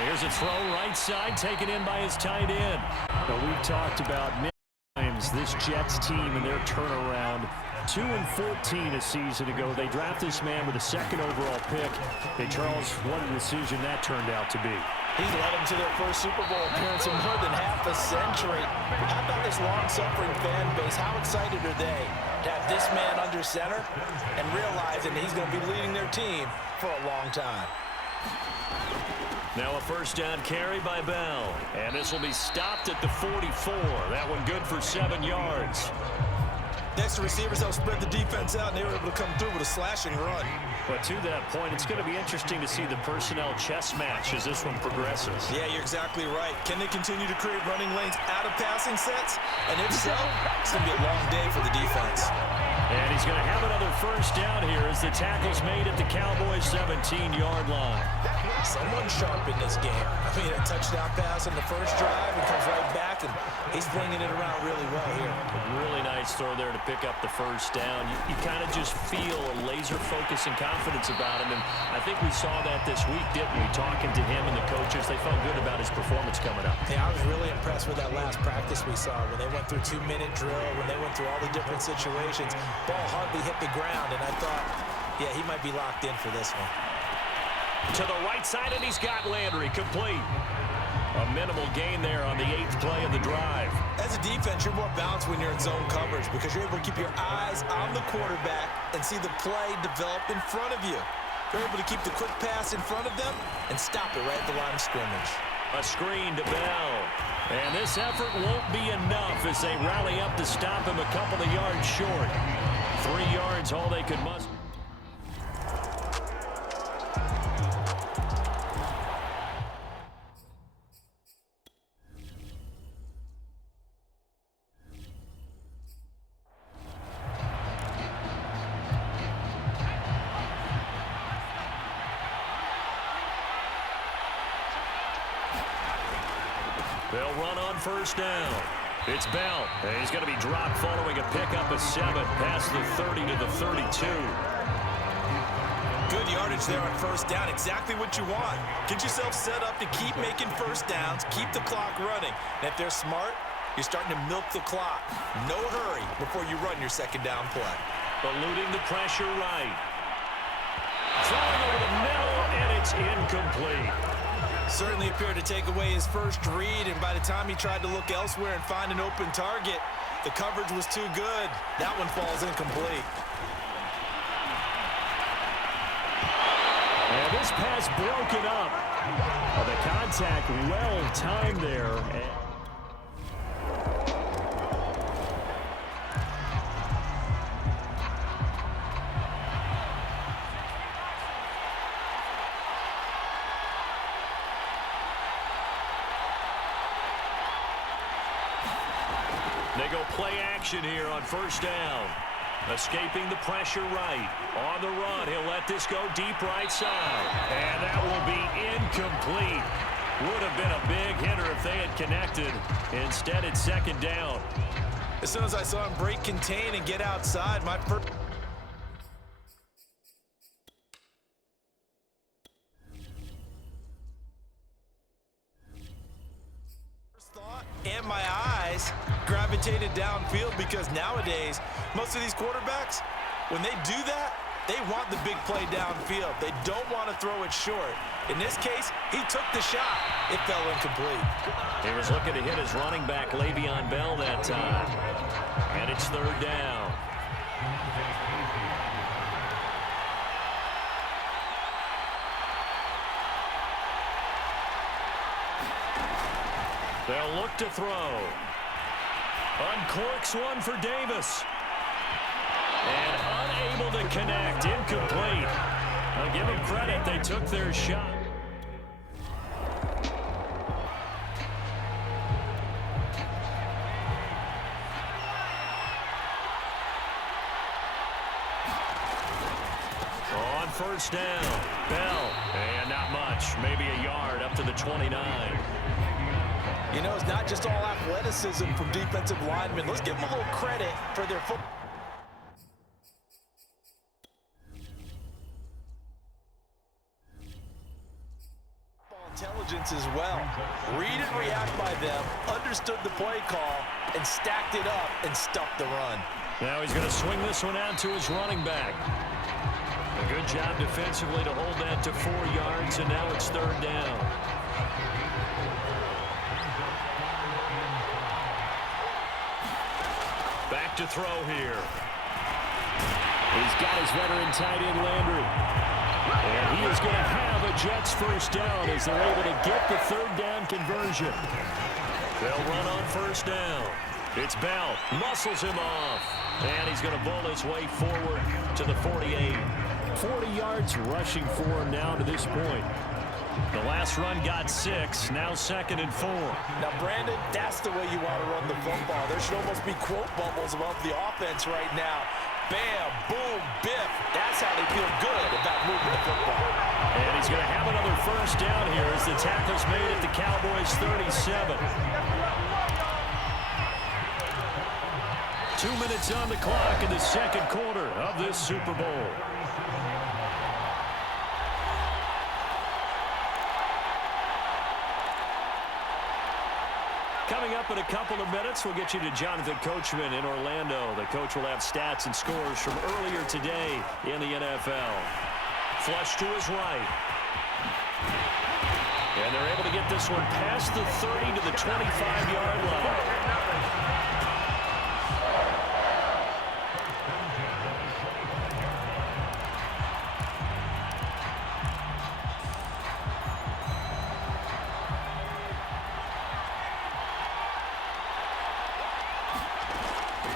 Here's a throw right side, taken in by his tight end. Now, we've talked about many times this Jets team and their turnaround. 2-14 a season ago. They draft this man with a second overall pick. Hey, Charles, what a decision that turned out to be. He's led them to their first Super Bowl appearance in more than half a century. How about this long-suffering fan base? How excited are they to have this man under center and realizing that he's going to be leading their team for a long time? Now a first down carry by Bell. And this will be stopped at the 44. That one good for 7 yards. Next, the receivers help spread the defense out, and they were able to come through with a slashing run. But to that point, it's going to be interesting to see the personnel chess match as this one progresses. Yeah, you're exactly right. Can they continue to create running lanes out of passing sets? And if so, it's going to be a long day for the defense. And he's going to have another first down here as the tackle's made at the Cowboys' 17-yard line. Someone sharp in this game. I mean, a touchdown pass on the first drive and comes right back, and he's flinging it around really well here. A really nice throw there to pick up the first down. You kind of just feel a laser focus and confidence about him, and I think we saw that this week, didn't we? Talking to him and the coaches, they felt good about his performance coming up. Hey, I was really impressed with that last practice we saw when they went through 2-minute drill, when they went through all the different situations. Ball hardly hit the ground, and I thought, yeah, he might be locked in for this one. To the right side, and he's got Landry complete. A minimal gain there on the 8th play of the drive. As a defense, you're more balanced when you're in zone coverage because you're able to keep your eyes on the quarterback and see the play develop in front of you. You're able to keep the quick pass in front of them and stop it right at the line of scrimmage. A screen to Bell. And this effort won't be enough as they rally up to stop him a couple of yards short. 3 yards, all they could muster. They'll run on first down. It's Bell, and he's going to be dropped following a pickup of 7 past the 30 to the 32. Good yardage there on first down. Exactly what you want. Get yourself set up to keep making first downs, keep the clock running. And if they're smart, you're starting to milk the clock. No hurry before you run your second down play. Eluding the pressure right. Throwing over the middle, and it's incomplete. Certainly appeared to take away his first read, and by the time he tried to look elsewhere and find an open target, the coverage was too good. That one falls incomplete. And this pass broken up. The contact well timed there. They go play action here on first down. Escaping the pressure right. On the run, he'll let this go deep right side. And that will be incomplete. Would have been a big hitter if they had connected. Instead, it's second down. As soon as I saw him break contain and get outside, my first thought and my eyes gravitated downfield, because nowadays most of these quarterbacks, when they do that, they want the big play downfield. They don't want to throw it short. In this case, he took the shot. It fell incomplete. He was looking to hit his running back, Le'Veon Bell, that time. And it's third down. They'll look to throw. Uncorks one for Davis. And unable to connect. Incomplete. I'll give them credit. They took their shot. On first down, Bell. And not much. Maybe a yard up to the 29. You know, it's not just all athleticism from defensive linemen. Let's give them a little credit for their football intelligence as well. Read and react by them, understood the play call, and stacked it up and stuffed the run. Now he's going to swing this one out to his running back. A good job defensively to hold that to 4 yards, and now it's 3rd down. Back to throw here. He's got his veteran tight end Landry. And he is going to have a Jets first down as they're able to get the 3rd down conversion. They'll run on 1st down. It's Bell. Muscles him off. And he's going to bowl his way forward to the 48. 40 yards rushing for him now to this point. The last run got 6. Now 2nd and 4. Now, Brandon, that's the way you want to run the football. There should almost be quote bubbles above the offense right now. Bam, boom, biff. That's how they feel good about moving the football. And he's going to have another first down here as the tackle's made at the Cowboys' 37. 2 minutes on the clock in the 2nd quarter of this Super Bowl. Coming up in a couple of minutes, we'll get you to Jonathan Coachman in Orlando. The coach will have stats and scores from earlier today in the NFL. Flush to his right. And they're able to get this one past the 30 to the 25-yard line.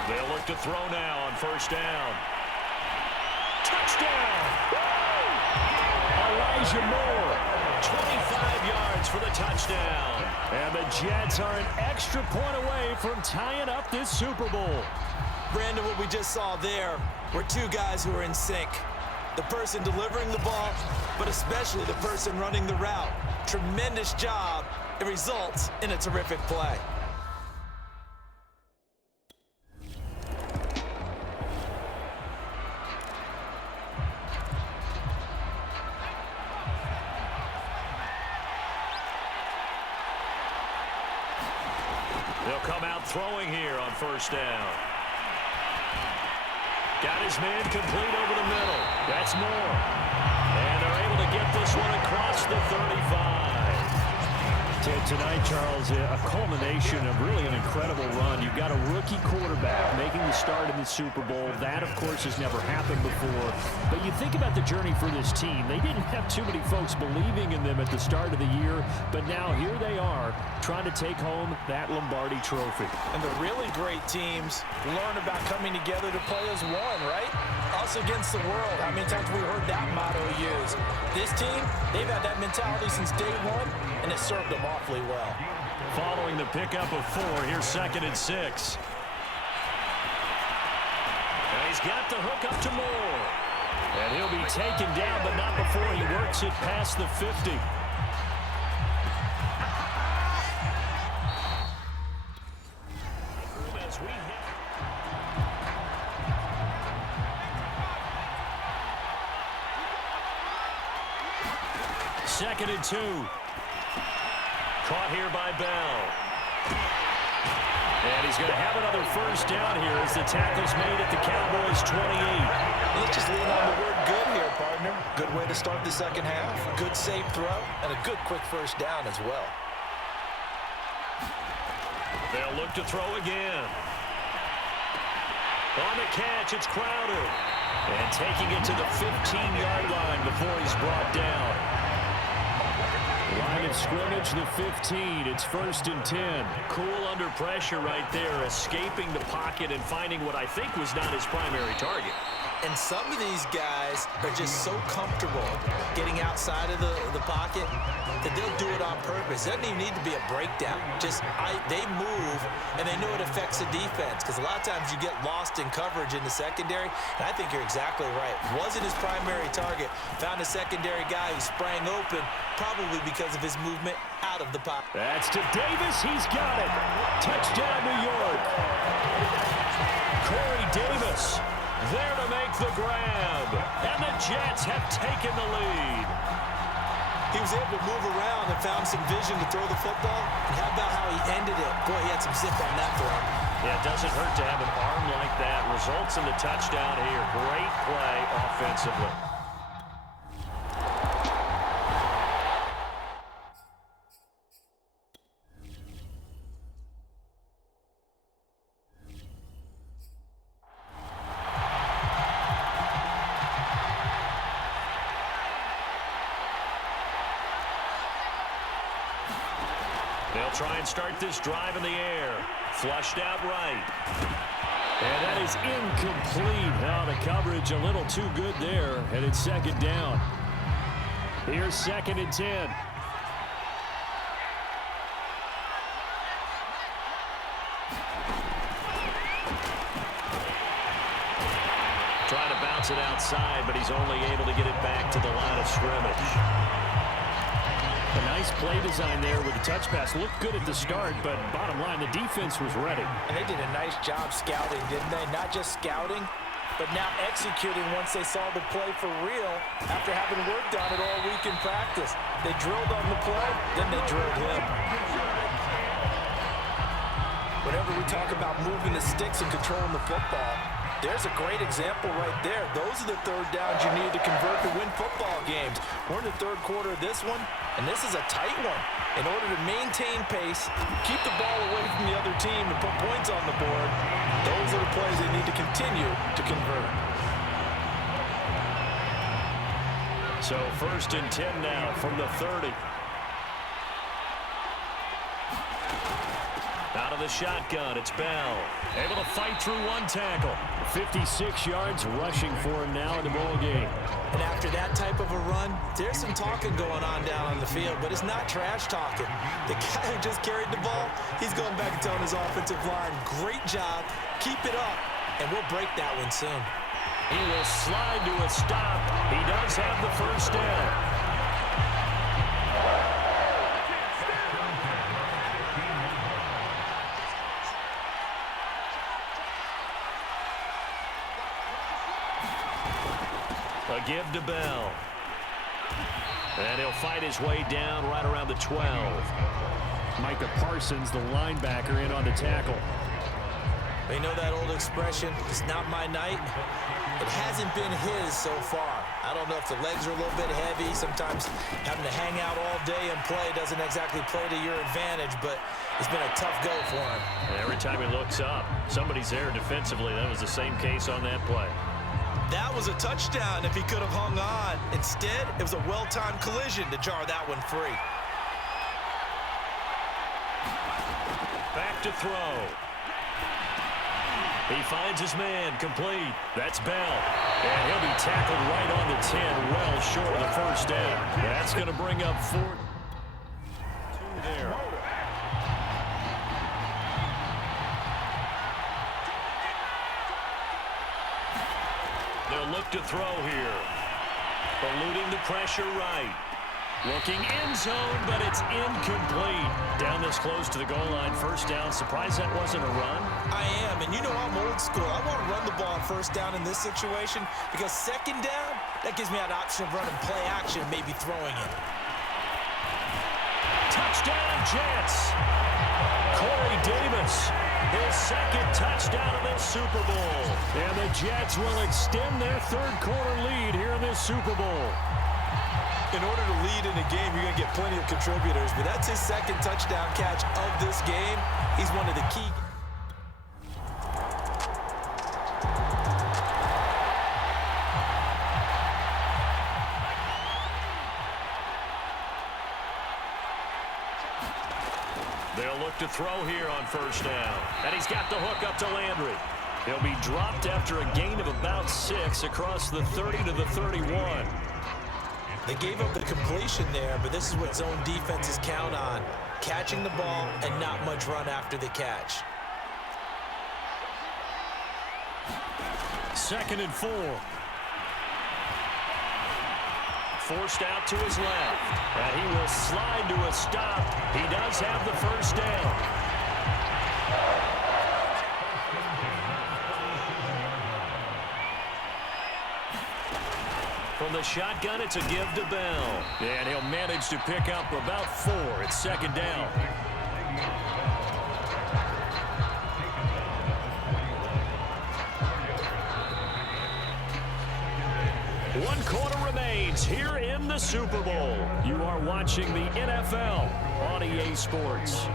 They'll look to throw now on 1st down. Touchdown! Elijah Moore, 25 yards for the touchdown. And the Jets are an extra point away from tying up this Super Bowl. Brandon, what we just saw there were 2 guys who are in sync. The person delivering the ball, but especially the person running the route. Tremendous job. It results in a terrific play. They'll come out throwing here on 1st down. Got his man complete over the middle. That's Moore. And they're able to get this one across the 35. Tonight, Charles, a culmination of really an incredible run. You've got a rookie quarterback making the start in the Super Bowl. That, of course, has never happened before. But you think about the journey for this team. They didn't have too many folks believing in them at the start of the year, but now here they are trying to take home that Lombardi trophy. And the really great teams learn about coming together to play as one, right? Us against the world. How many times have we heard that motto used? This team, they've had that mentality since day one, and it served them awfully well. Following the pickup of 4, here's 2nd and 6. And he's got the hook up to Moore. And he'll be taken down, but not before he works it past the 50. As we hit. Second and 2. Caught here by Bell. And he's going to have another first down here as the tackle's made at the Cowboys' 28. Let's just lean on the word good here, partner. Good way to start the 2nd half. Good safe throw, and a good quick first down as well. They'll look to throw again. On the catch, it's Crowder. And taking it to the 15-yard line before he's brought down. Line of scrimmage, the 15. It's 1st and 10. Cool under pressure right there, escaping the pocket and finding what I think was not his primary target. And some of these guys are just so comfortable getting outside of the pocket that they'll do it on purpose. It doesn't even need to be a breakdown. They move, and they know it affects the defense, because a lot of times you get lost in coverage in the secondary, and I think you're exactly right. Wasn't his primary target. Found a secondary guy who sprang open, probably because of his movement out of the pocket. That's to Davis. He's got it. Touchdown, New York. Corey Davis there to make the grab. And the Jets have taken the lead. He was able to move around and found some vision to throw the football. And how about how he ended it? Boy, he had some zip on that throw. Yeah, it doesn't hurt to have an arm like that. Results in the touchdown here. Great play offensively. They'll try and start this drive in the air. Flushed out right. And that is incomplete. Now the coverage a little too good there, and it's second down. Here's 2nd and 10. Trying to bounce it outside, but he's only able to get it back to the line of scrimmage. A nice play design there with the touch pass. Looked good at the start, but bottom line, the defense was ready. And they did a nice job scouting, didn't they? Not just scouting, but now executing once they saw the play for real after having worked on it all week in practice. They drilled on the play, then they drilled him. Whenever we talk about moving the sticks and controlling the football, there's a great example right there. Those are the third downs you need to convert to win football games. We're in the third quarter of this one, and this is a tight one. In order to maintain pace, keep the ball away from the other team, and put points on the board, those are the plays they need to continue to convert. So 1st and 10 now from the 30. Out of the shotgun, it's Bell. Able to fight through one tackle. 56 yards rushing for him now in the ball game. And after that type of a run, there's some talking going on down on the field, but it's not trash talking. The guy who just carried the ball, he's going back and telling his offensive line, great job, keep it up, and we'll break that one soon. He will slide to a stop. He does have the first down. A give to Bell. And he'll fight his way down right around the 12. Micah Parsons, the linebacker, in on the tackle. You know that old expression, it's not my night? It hasn't been his so far. I don't know if the legs are a little bit heavy. Sometimes having to hang out all day and play doesn't exactly play to your advantage, but it's been a tough go for him. And every time he looks up, somebody's there defensively. That was the same case on that play. That was a touchdown if he could have hung on. Instead, it was a well-timed collision to jar that one free. Back to throw. He finds his man, complete. That's Bell. And he'll be tackled right on the 10, well short of the first down. That's going to bring up 4-2 there. They'll look to throw here. Eluding the pressure right. Looking end zone, but it's incomplete. Down this close to the goal line, first down. Surprised that wasn't a run? I am, and you know I'm old school. I want to run the ball on first down in this situation because second down, that gives me that option of running play action, maybe throwing it. Touchdown, Jets. Corey Davis, his second touchdown of this Super Bowl. And the Jets will extend their third quarter lead here in this Super Bowl. In order to lead in a game, you're going to get plenty of contributors, but that's his second touchdown catch of this game. He's one of the key. They'll look to throw here on first down. And he's got the hook up to Landry. He'll be dropped after a gain of about 6 across the 30 to the 31. They gave up the completion there, but this is what zone defenses count on. Catching the ball and not much run after the catch. 2nd and 4. Forced out to his left. And he will slide to a stop. He does have the first down. From the shotgun, it's a give to Bell. And he'll manage to pick up about 4. It's second down. One quarter remains here in the Super Bowl. You are watching the NFL on EA Sports.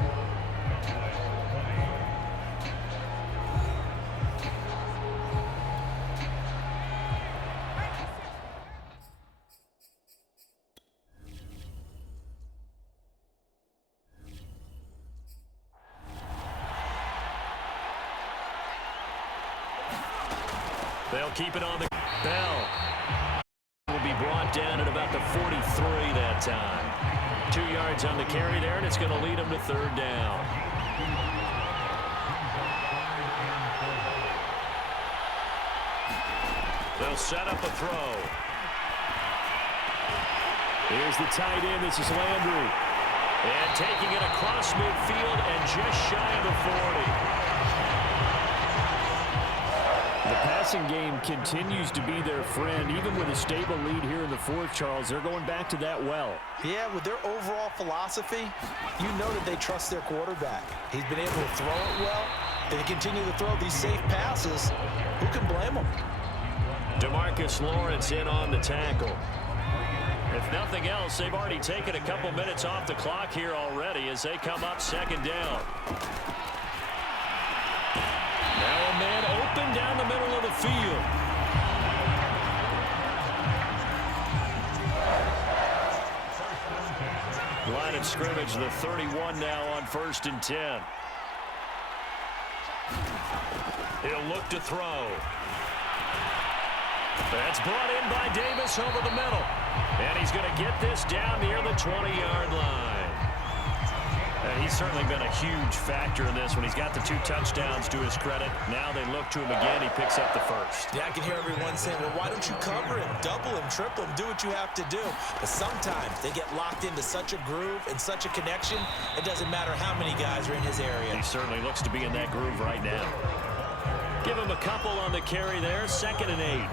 They'll keep it on the Bell. Will be brought down at about the 43 that time. 2 yards on the carry there, and it's going to lead them to third down. They'll set up a throw. Here's the tight end. This is Landry. And taking it across midfield and just shy of the 40. The passing game continues to be their friend. Even with a stable lead here in the fourth, Charles, they're going back to that well. Yeah, with their overall philosophy, you know that they trust their quarterback. He's been able to throw it well. They continue to throw these safe passes. Who can blame them? DeMarcus Lawrence in on the tackle. If nothing else, they've already taken a couple minutes off the clock here already as they come up second down. Now a man open down the middle of the field. Line of scrimmage, the 31 now on 1st and 10. He'll look to throw. That's brought in by Davis over the middle. And he's going to get this down near the 20-yard line. And he's certainly been a huge factor in this when he's got the 2 touchdowns to his credit. Now they look to him again. He picks up the first. Yeah, I can hear everyone saying, well, why don't you cover him, double him, triple him, do what you have to do. But sometimes they get locked into such a groove and such a connection, it doesn't matter how many guys are in his area. He certainly looks to be in that groove right now. Give him a couple on the carry there, 2nd and 8.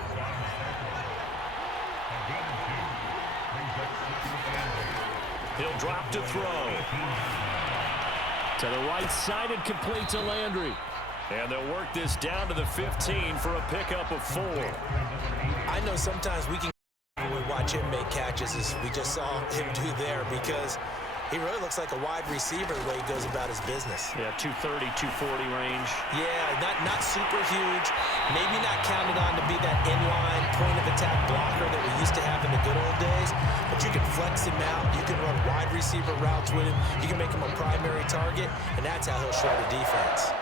He'll drop to throw. To the right side and complete to Landry. And they'll work this down to the 15 for a pickup of 4. I know sometimes we can when we watch him make catches as we just saw him do there because he really looks like a wide receiver the way he goes about his business. Yeah, 230, 240 range. Yeah, not super huge. Maybe not counted on to be that inline point-of-attack blocker that we used to have in the good old days. But you can flex him out. You can run wide receiver routes with him. You can make him a primary target, and that's how he'll shred a defense.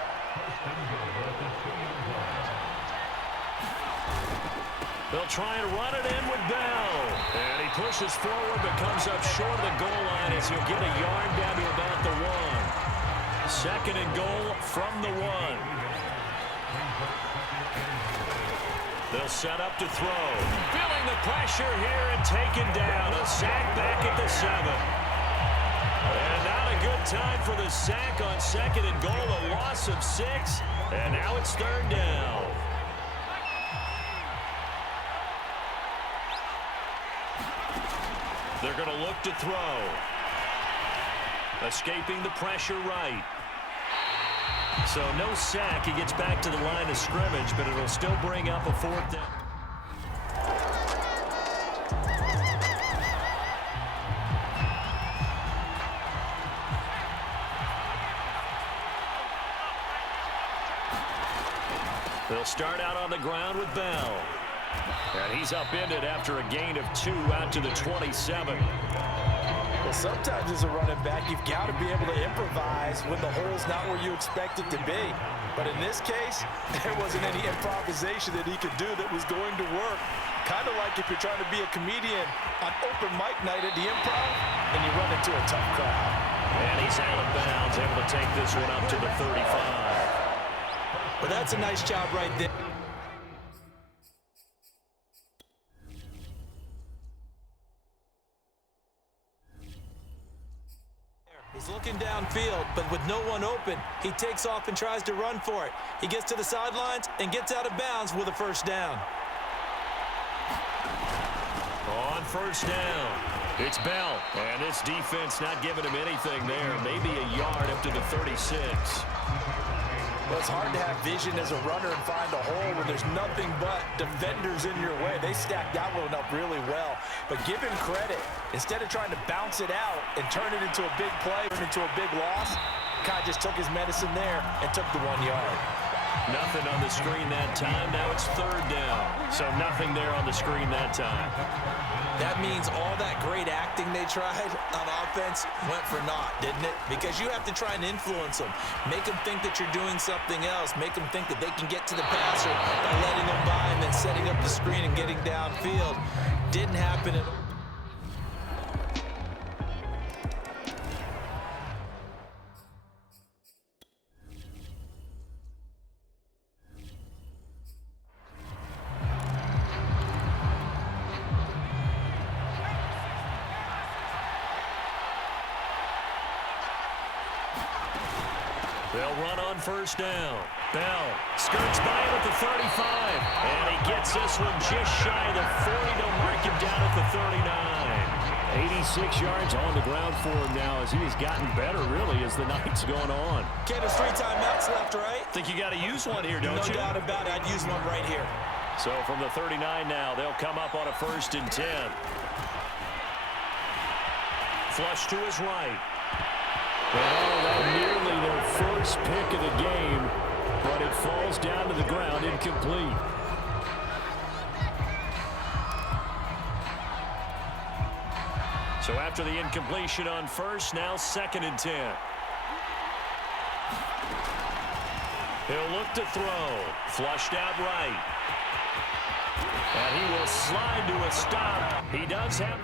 They'll try and run it in with Bell. And he pushes forward but comes up short of the goal line as he'll get a yard down to about the 1. 2nd and goal from the 1. They'll set up to throw. Feeling the pressure here and taken down. A sack back at the 7. And not a good time for the sack on 2nd and goal. A loss of 6. And now it's 3rd down. They're going to look to throw. Escaping the pressure right. So no sack. He gets back to the line of scrimmage, but it'll still bring up a 4th down. They'll start out on the ground with Bell. And he's upended after a gain of 2 out to the 27. Well, sometimes as a running back, you've got to be able to improvise when the hole's not where you expect it to be. But in this case, there wasn't any improvisation that he could do that was going to work. Kind of like if you're trying to be a comedian on open mic night at the Improv and you run into a tough crowd. And he's out of bounds, able to take this one up to the 35. But that's a nice job right there. He's looking downfield, but with no one open, he takes off and tries to run for it. He gets to the sidelines and gets out of bounds with a 1st down. On 1st down, it's Bell. And this defense not giving him anything there. Maybe a yard up to the 36. Well, it's hard to have vision as a runner and find a hole when there's nothing but defenders in your way. They stacked that one up really well. But give him credit. Instead of trying to bounce it out and turn it into a big play, turn it into a big loss, Kai just took his medicine there and took the 1 yard. Nothing on the screen that time. Now it's third down. So nothing there on the screen that time. That means all that great acting they tried on offense went for naught, didn't it? Because you have to try and influence them. Make them think that you're doing something else. Make them think that they can get to the passer by letting them by and then setting up the screen and getting downfield. Didn't happen at all. They'll run on first down. Bell skirts by him at the 35. And he gets this one just shy of the 40. They'll mark him down at the 39. 86 yards on the ground for him now as he has gotten better, really, as the night's going on. Okay, there's 3 timeouts left, right? Think you got to use one here, don't you? No doubt about it. I'd use one right here. So from the 39 now, they'll come up on a 1st and 10. Flush to his right. Oh, that nearly their first pick of the game, but it falls down to the ground, incomplete. So after the incompletion on first, now 2nd and 10. He'll look to throw. Flushed out right. And he will slide to a stop. He does have...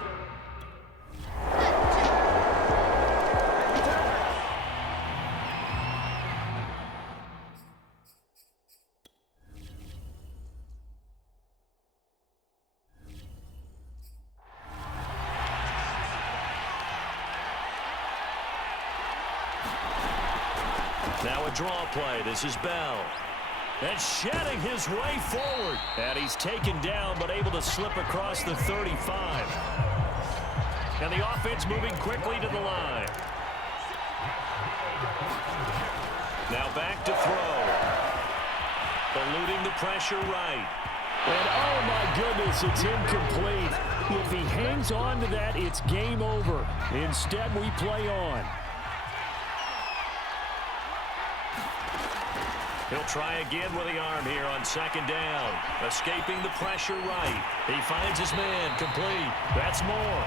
Now a draw play. This is Bell. And shedding his way forward. And he's taken down, but able to slip across the 35. And the offense moving quickly to the line. Now back to throw. Eluding the pressure right. And oh my goodness, it's incomplete. If he hangs on to that, it's game over. Instead, we play on. He'll try again with the arm here on 2nd down. Escaping the pressure right. He finds his man complete. That's more.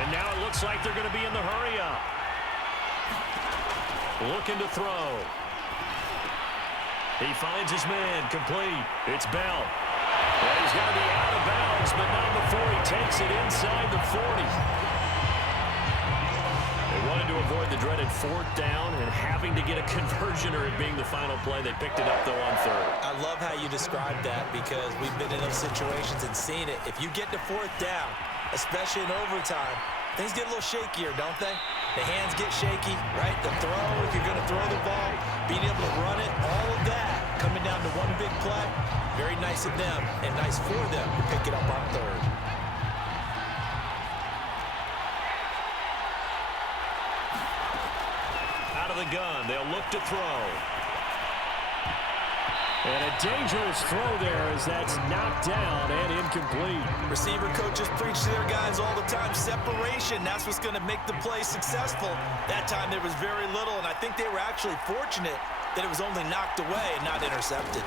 And now it looks like they're going to be in the hurry up. Looking to throw. He finds his man complete. It's Bell. And he's going to be out of bounds, but not before he takes it inside the 40. They wanted to avoid the dreaded 4th down and having to get a conversion or it being the final play. They picked it up, though, on 3rd. I love how you described that because we've been in those situations and seen it. If you get to 4th down, especially in overtime, things get a little shakier, don't they? The hands get shaky, right? The throw, if you're going to throw the ball, being able to run it, all of that coming down to one big play. Very nice of them and nice for them to pick it up on 3rd. Out of the gun, they'll look to throw. And a dangerous throw there as that's knocked down and incomplete. Receiver coaches preach to their guys all the time, separation. That's what's going to make the play successful. That time there was very little, and I think they were actually fortunate that it was only knocked away and not intercepted.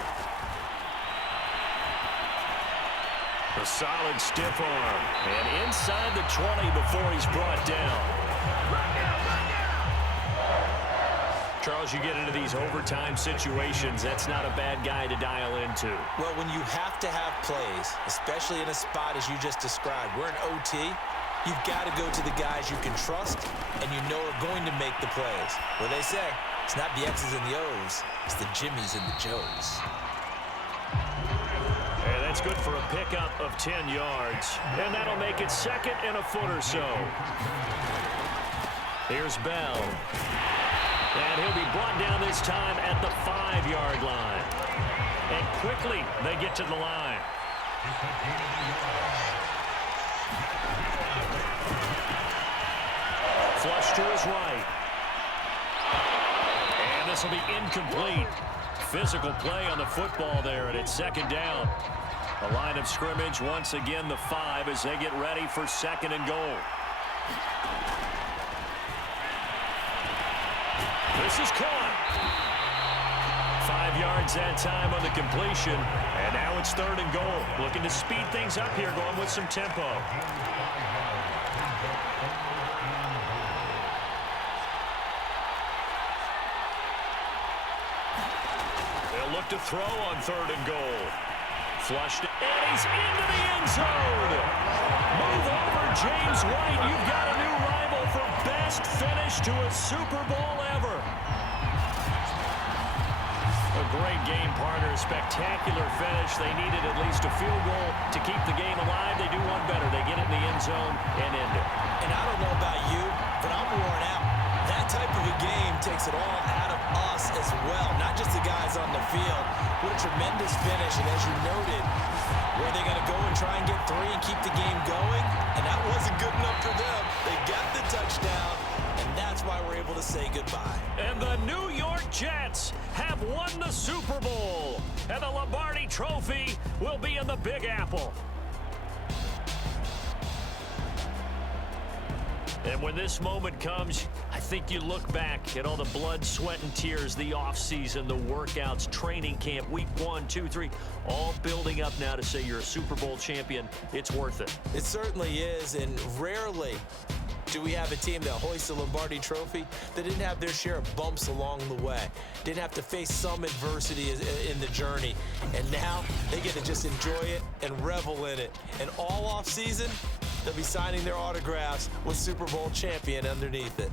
A solid stiff arm. And inside the 20 before he's brought down. Charles, you get into these overtime situations, that's not a bad guy to dial into. Well, when you have to have plays, especially in a spot as you just described, we're in OT, you've got to go to the guys you can trust and you know are going to make the plays. What they say, it's not the X's and the O's, it's the Jimmies and the Joes. And that's good for a pickup of 10 yards. And that'll make it 2nd and a foot or so. Here's Bell. And he'll be brought down this time at the 5-yard line. And quickly, they get to the line. Flush to his right. And this will be incomplete. Physical play on the football there, and it's second down. The line of scrimmage, once again, the 5 as they get ready for second and goal. This is caught. 5 yards that time on the completion, and now it's third and goal. Looking to speed things up here, going with some tempo. They'll look to throw on third and goal. Flushed, and he's into the end zone. Move over, James White. You've got a new rival for best finish to a Super Bowl ever. A great game partner, spectacular finish. They needed at least a field goal to keep the game alive. They do one better. They get it in the end zone and end it. And I don't know about you, but I'm worn out. That type of a game takes it all out of us as well, not just the guys on the field. What a tremendous finish, and as you noted, were they going to go and try and get 3 and keep the game going? And that wasn't good enough for them. They got the touchdown, and that's why we're able to say goodbye. And the New York Jets have won the Super Bowl, and the Lombardi Trophy will be in the Big Apple. And when this moment comes, I think you look back at all the blood, sweat, and tears, the offseason, the workouts, training camp, week 1, 2, 3, all building up now to say you're a Super Bowl champion. It's worth it. It certainly is, and rarely do we have a team that hoists the Lombardi Trophy that didn't have their share of bumps along the way, didn't have to face some adversity in the journey, and now they get to just enjoy it and revel in it. And all off season, they'll be signing their autographs with Super Bowl champion underneath it.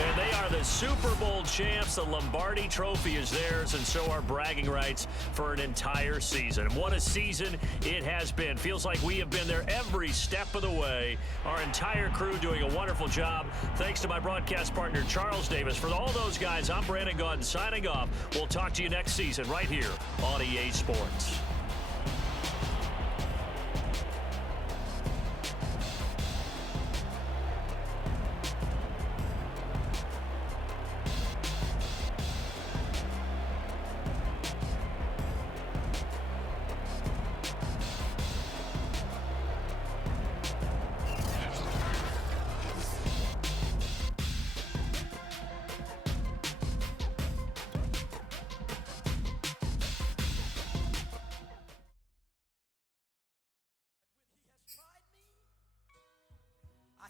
And they are the Super Bowl champs. The Lombardi Trophy is theirs, and so are bragging rights for an entire season. And what a season it has been. Feels like we have been there every step of the way. Our entire crew doing a wonderful job. Thanks to my broadcast partner, Charles Davis. For all those guys, I'm Brandon Gaudin signing off. We'll talk to you next season right here on EA Sports.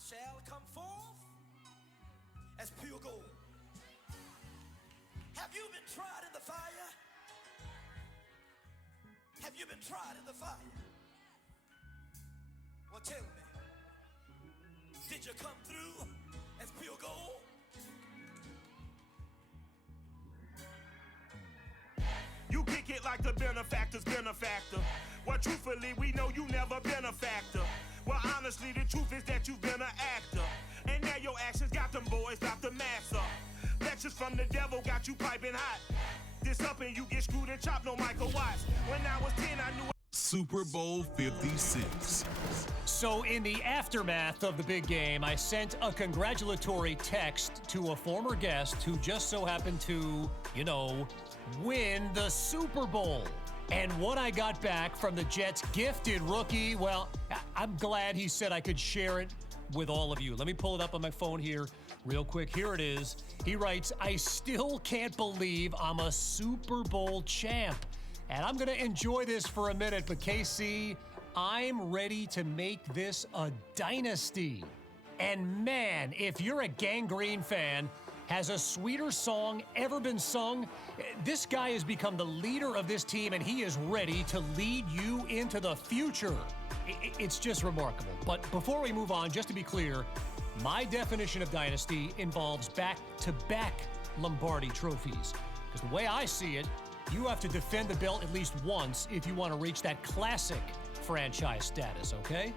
Shall come forth as pure gold. Have you been tried in the fire? Have you been tried in the fire? Well, tell me, did you come through as pure gold? You kick it like the benefactor's benefactor. Well, truthfully, we know you never been a factor. Well, honestly, the truth is that you've been an actor. And now your actions got them boys out the mass up. Lectures from the devil got you piping hot. This up and you get screwed and chopped, no Michael Watts. When I was 10, I knew... Super Bowl 56. So in the aftermath of the big game, I sent a congratulatory text to a former guest who just so happened to, win the Super Bowl. And what I got back from the Jets' gifted rookie, well, I'm glad he said I could share it with all of you. Let me pull it up on my phone here real quick. Here it is. He writes, I still can't believe I'm a Super Bowl champ. And I'm going to enjoy this for a minute, but KC, I'm ready to make this a dynasty. And man, if you're a Gang Green fan, has a sweeter song ever been sung? This guy has become the leader of this team, and he is ready to lead you into the future. It's just remarkable. But before we move on, just to be clear, my definition of dynasty involves back-to-back Lombardi trophies. Because the way I see it, you have to defend the belt at least once if you want to reach that classic franchise status, okay?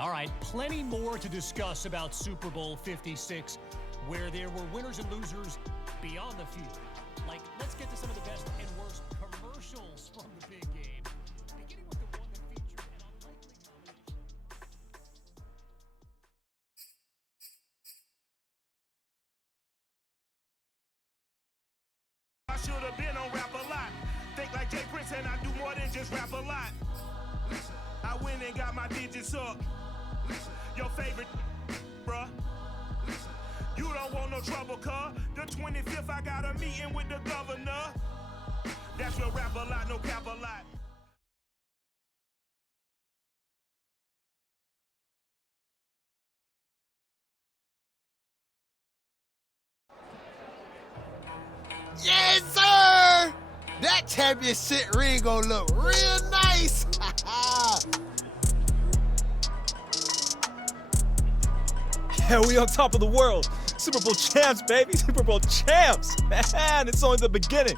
All right, plenty more to discuss about Super Bowl 56, where there were winners and losers beyond the field. Like, let's get to some of the best and worst commercials from the big game, beginning with the one that featured an unlikely combination. I should have been on rap a lot. Think like Jay Prince and I do more than just rap a lot. I went and got my digits up. Your favorite, bruh. You don't want no trouble, cuz. The 25th, I got a meeting with the governor. That's your rap a lot, no cap a lot. Yes, sir! That championship ring gonna look real nice. Yeah, we on top of the world. Super Bowl champs, baby. Super Bowl champs. Man, it's only the beginning.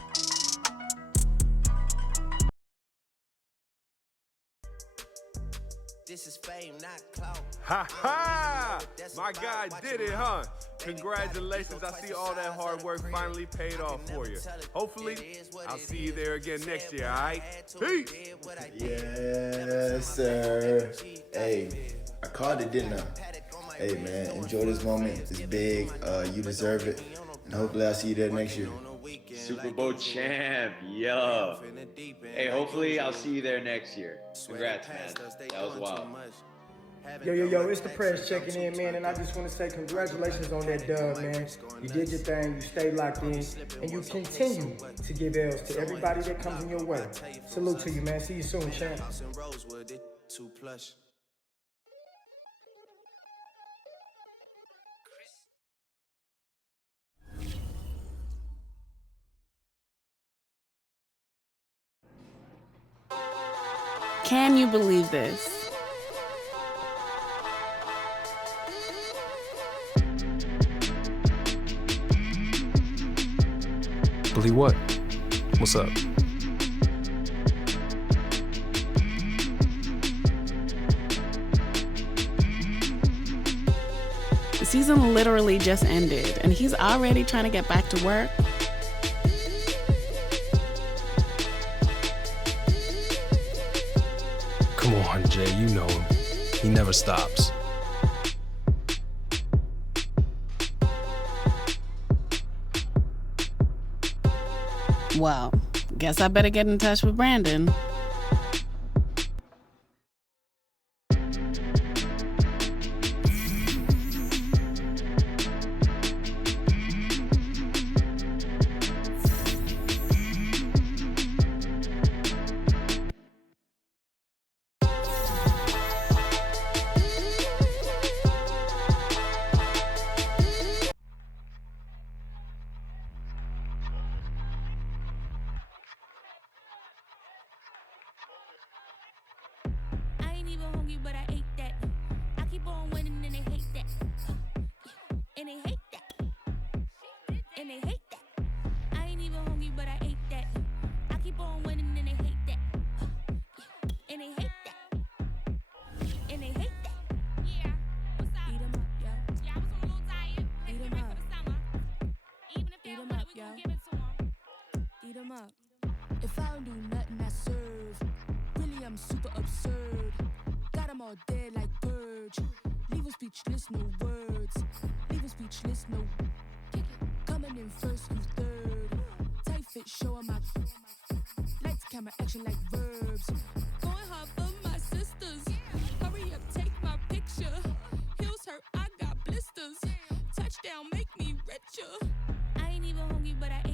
This is fame, not clout. Ha ha! My guy did it, huh? Congratulations. I see all that hard work finally paid off for you. Hopefully, I'll see you there again next year, all right? Peace! Yes, sir. Hey, I called it, didn't I? Hey, man, enjoy this moment. It's big. You deserve it. And hopefully I'll see you there next year. Super Bowl champ, yo. Hey, hopefully I'll see you there next year. Congrats, man. That was wild. Yo, it's the press checking in, man, and I just want to say congratulations on that dub, man. You did your thing, you stayed locked in, and you continue to give L's to everybody that comes in your way. Salute to you, man. See you soon, champ. Can you believe this? Believe what? What's up? The season literally just ended, and he's already trying to get back to work. Come on, Jay, you know him. He never stops. Well, guess I better get in touch with Brandon. But I ate that. I keep on winning and they hate that. And they hate that. And they hate that. I ain't even hungry, but I ate that. I keep on winning and they hate that. And they hate that. And they hate that. Yeah. What's up? Eat 'em up, yo. Yeah, I was on a little diet. Eat 'em up. For the summer. Even if they don't want it, we gon' give it to 'em. Eat 'em up. If I don't do nothing, I serve. Really, I'm super absurd. Got them all dead like birds. Leave 'em speechless, no words. Leave 'em speechless, no. Coming in first, you third. Tight fit, show 'em my. Lights, camera, action like verbs. Going hard for my sisters. Hurry up, take my picture. Heels hurt, I got blisters. Touchdown, make me richer. I ain't even hungry, but I ate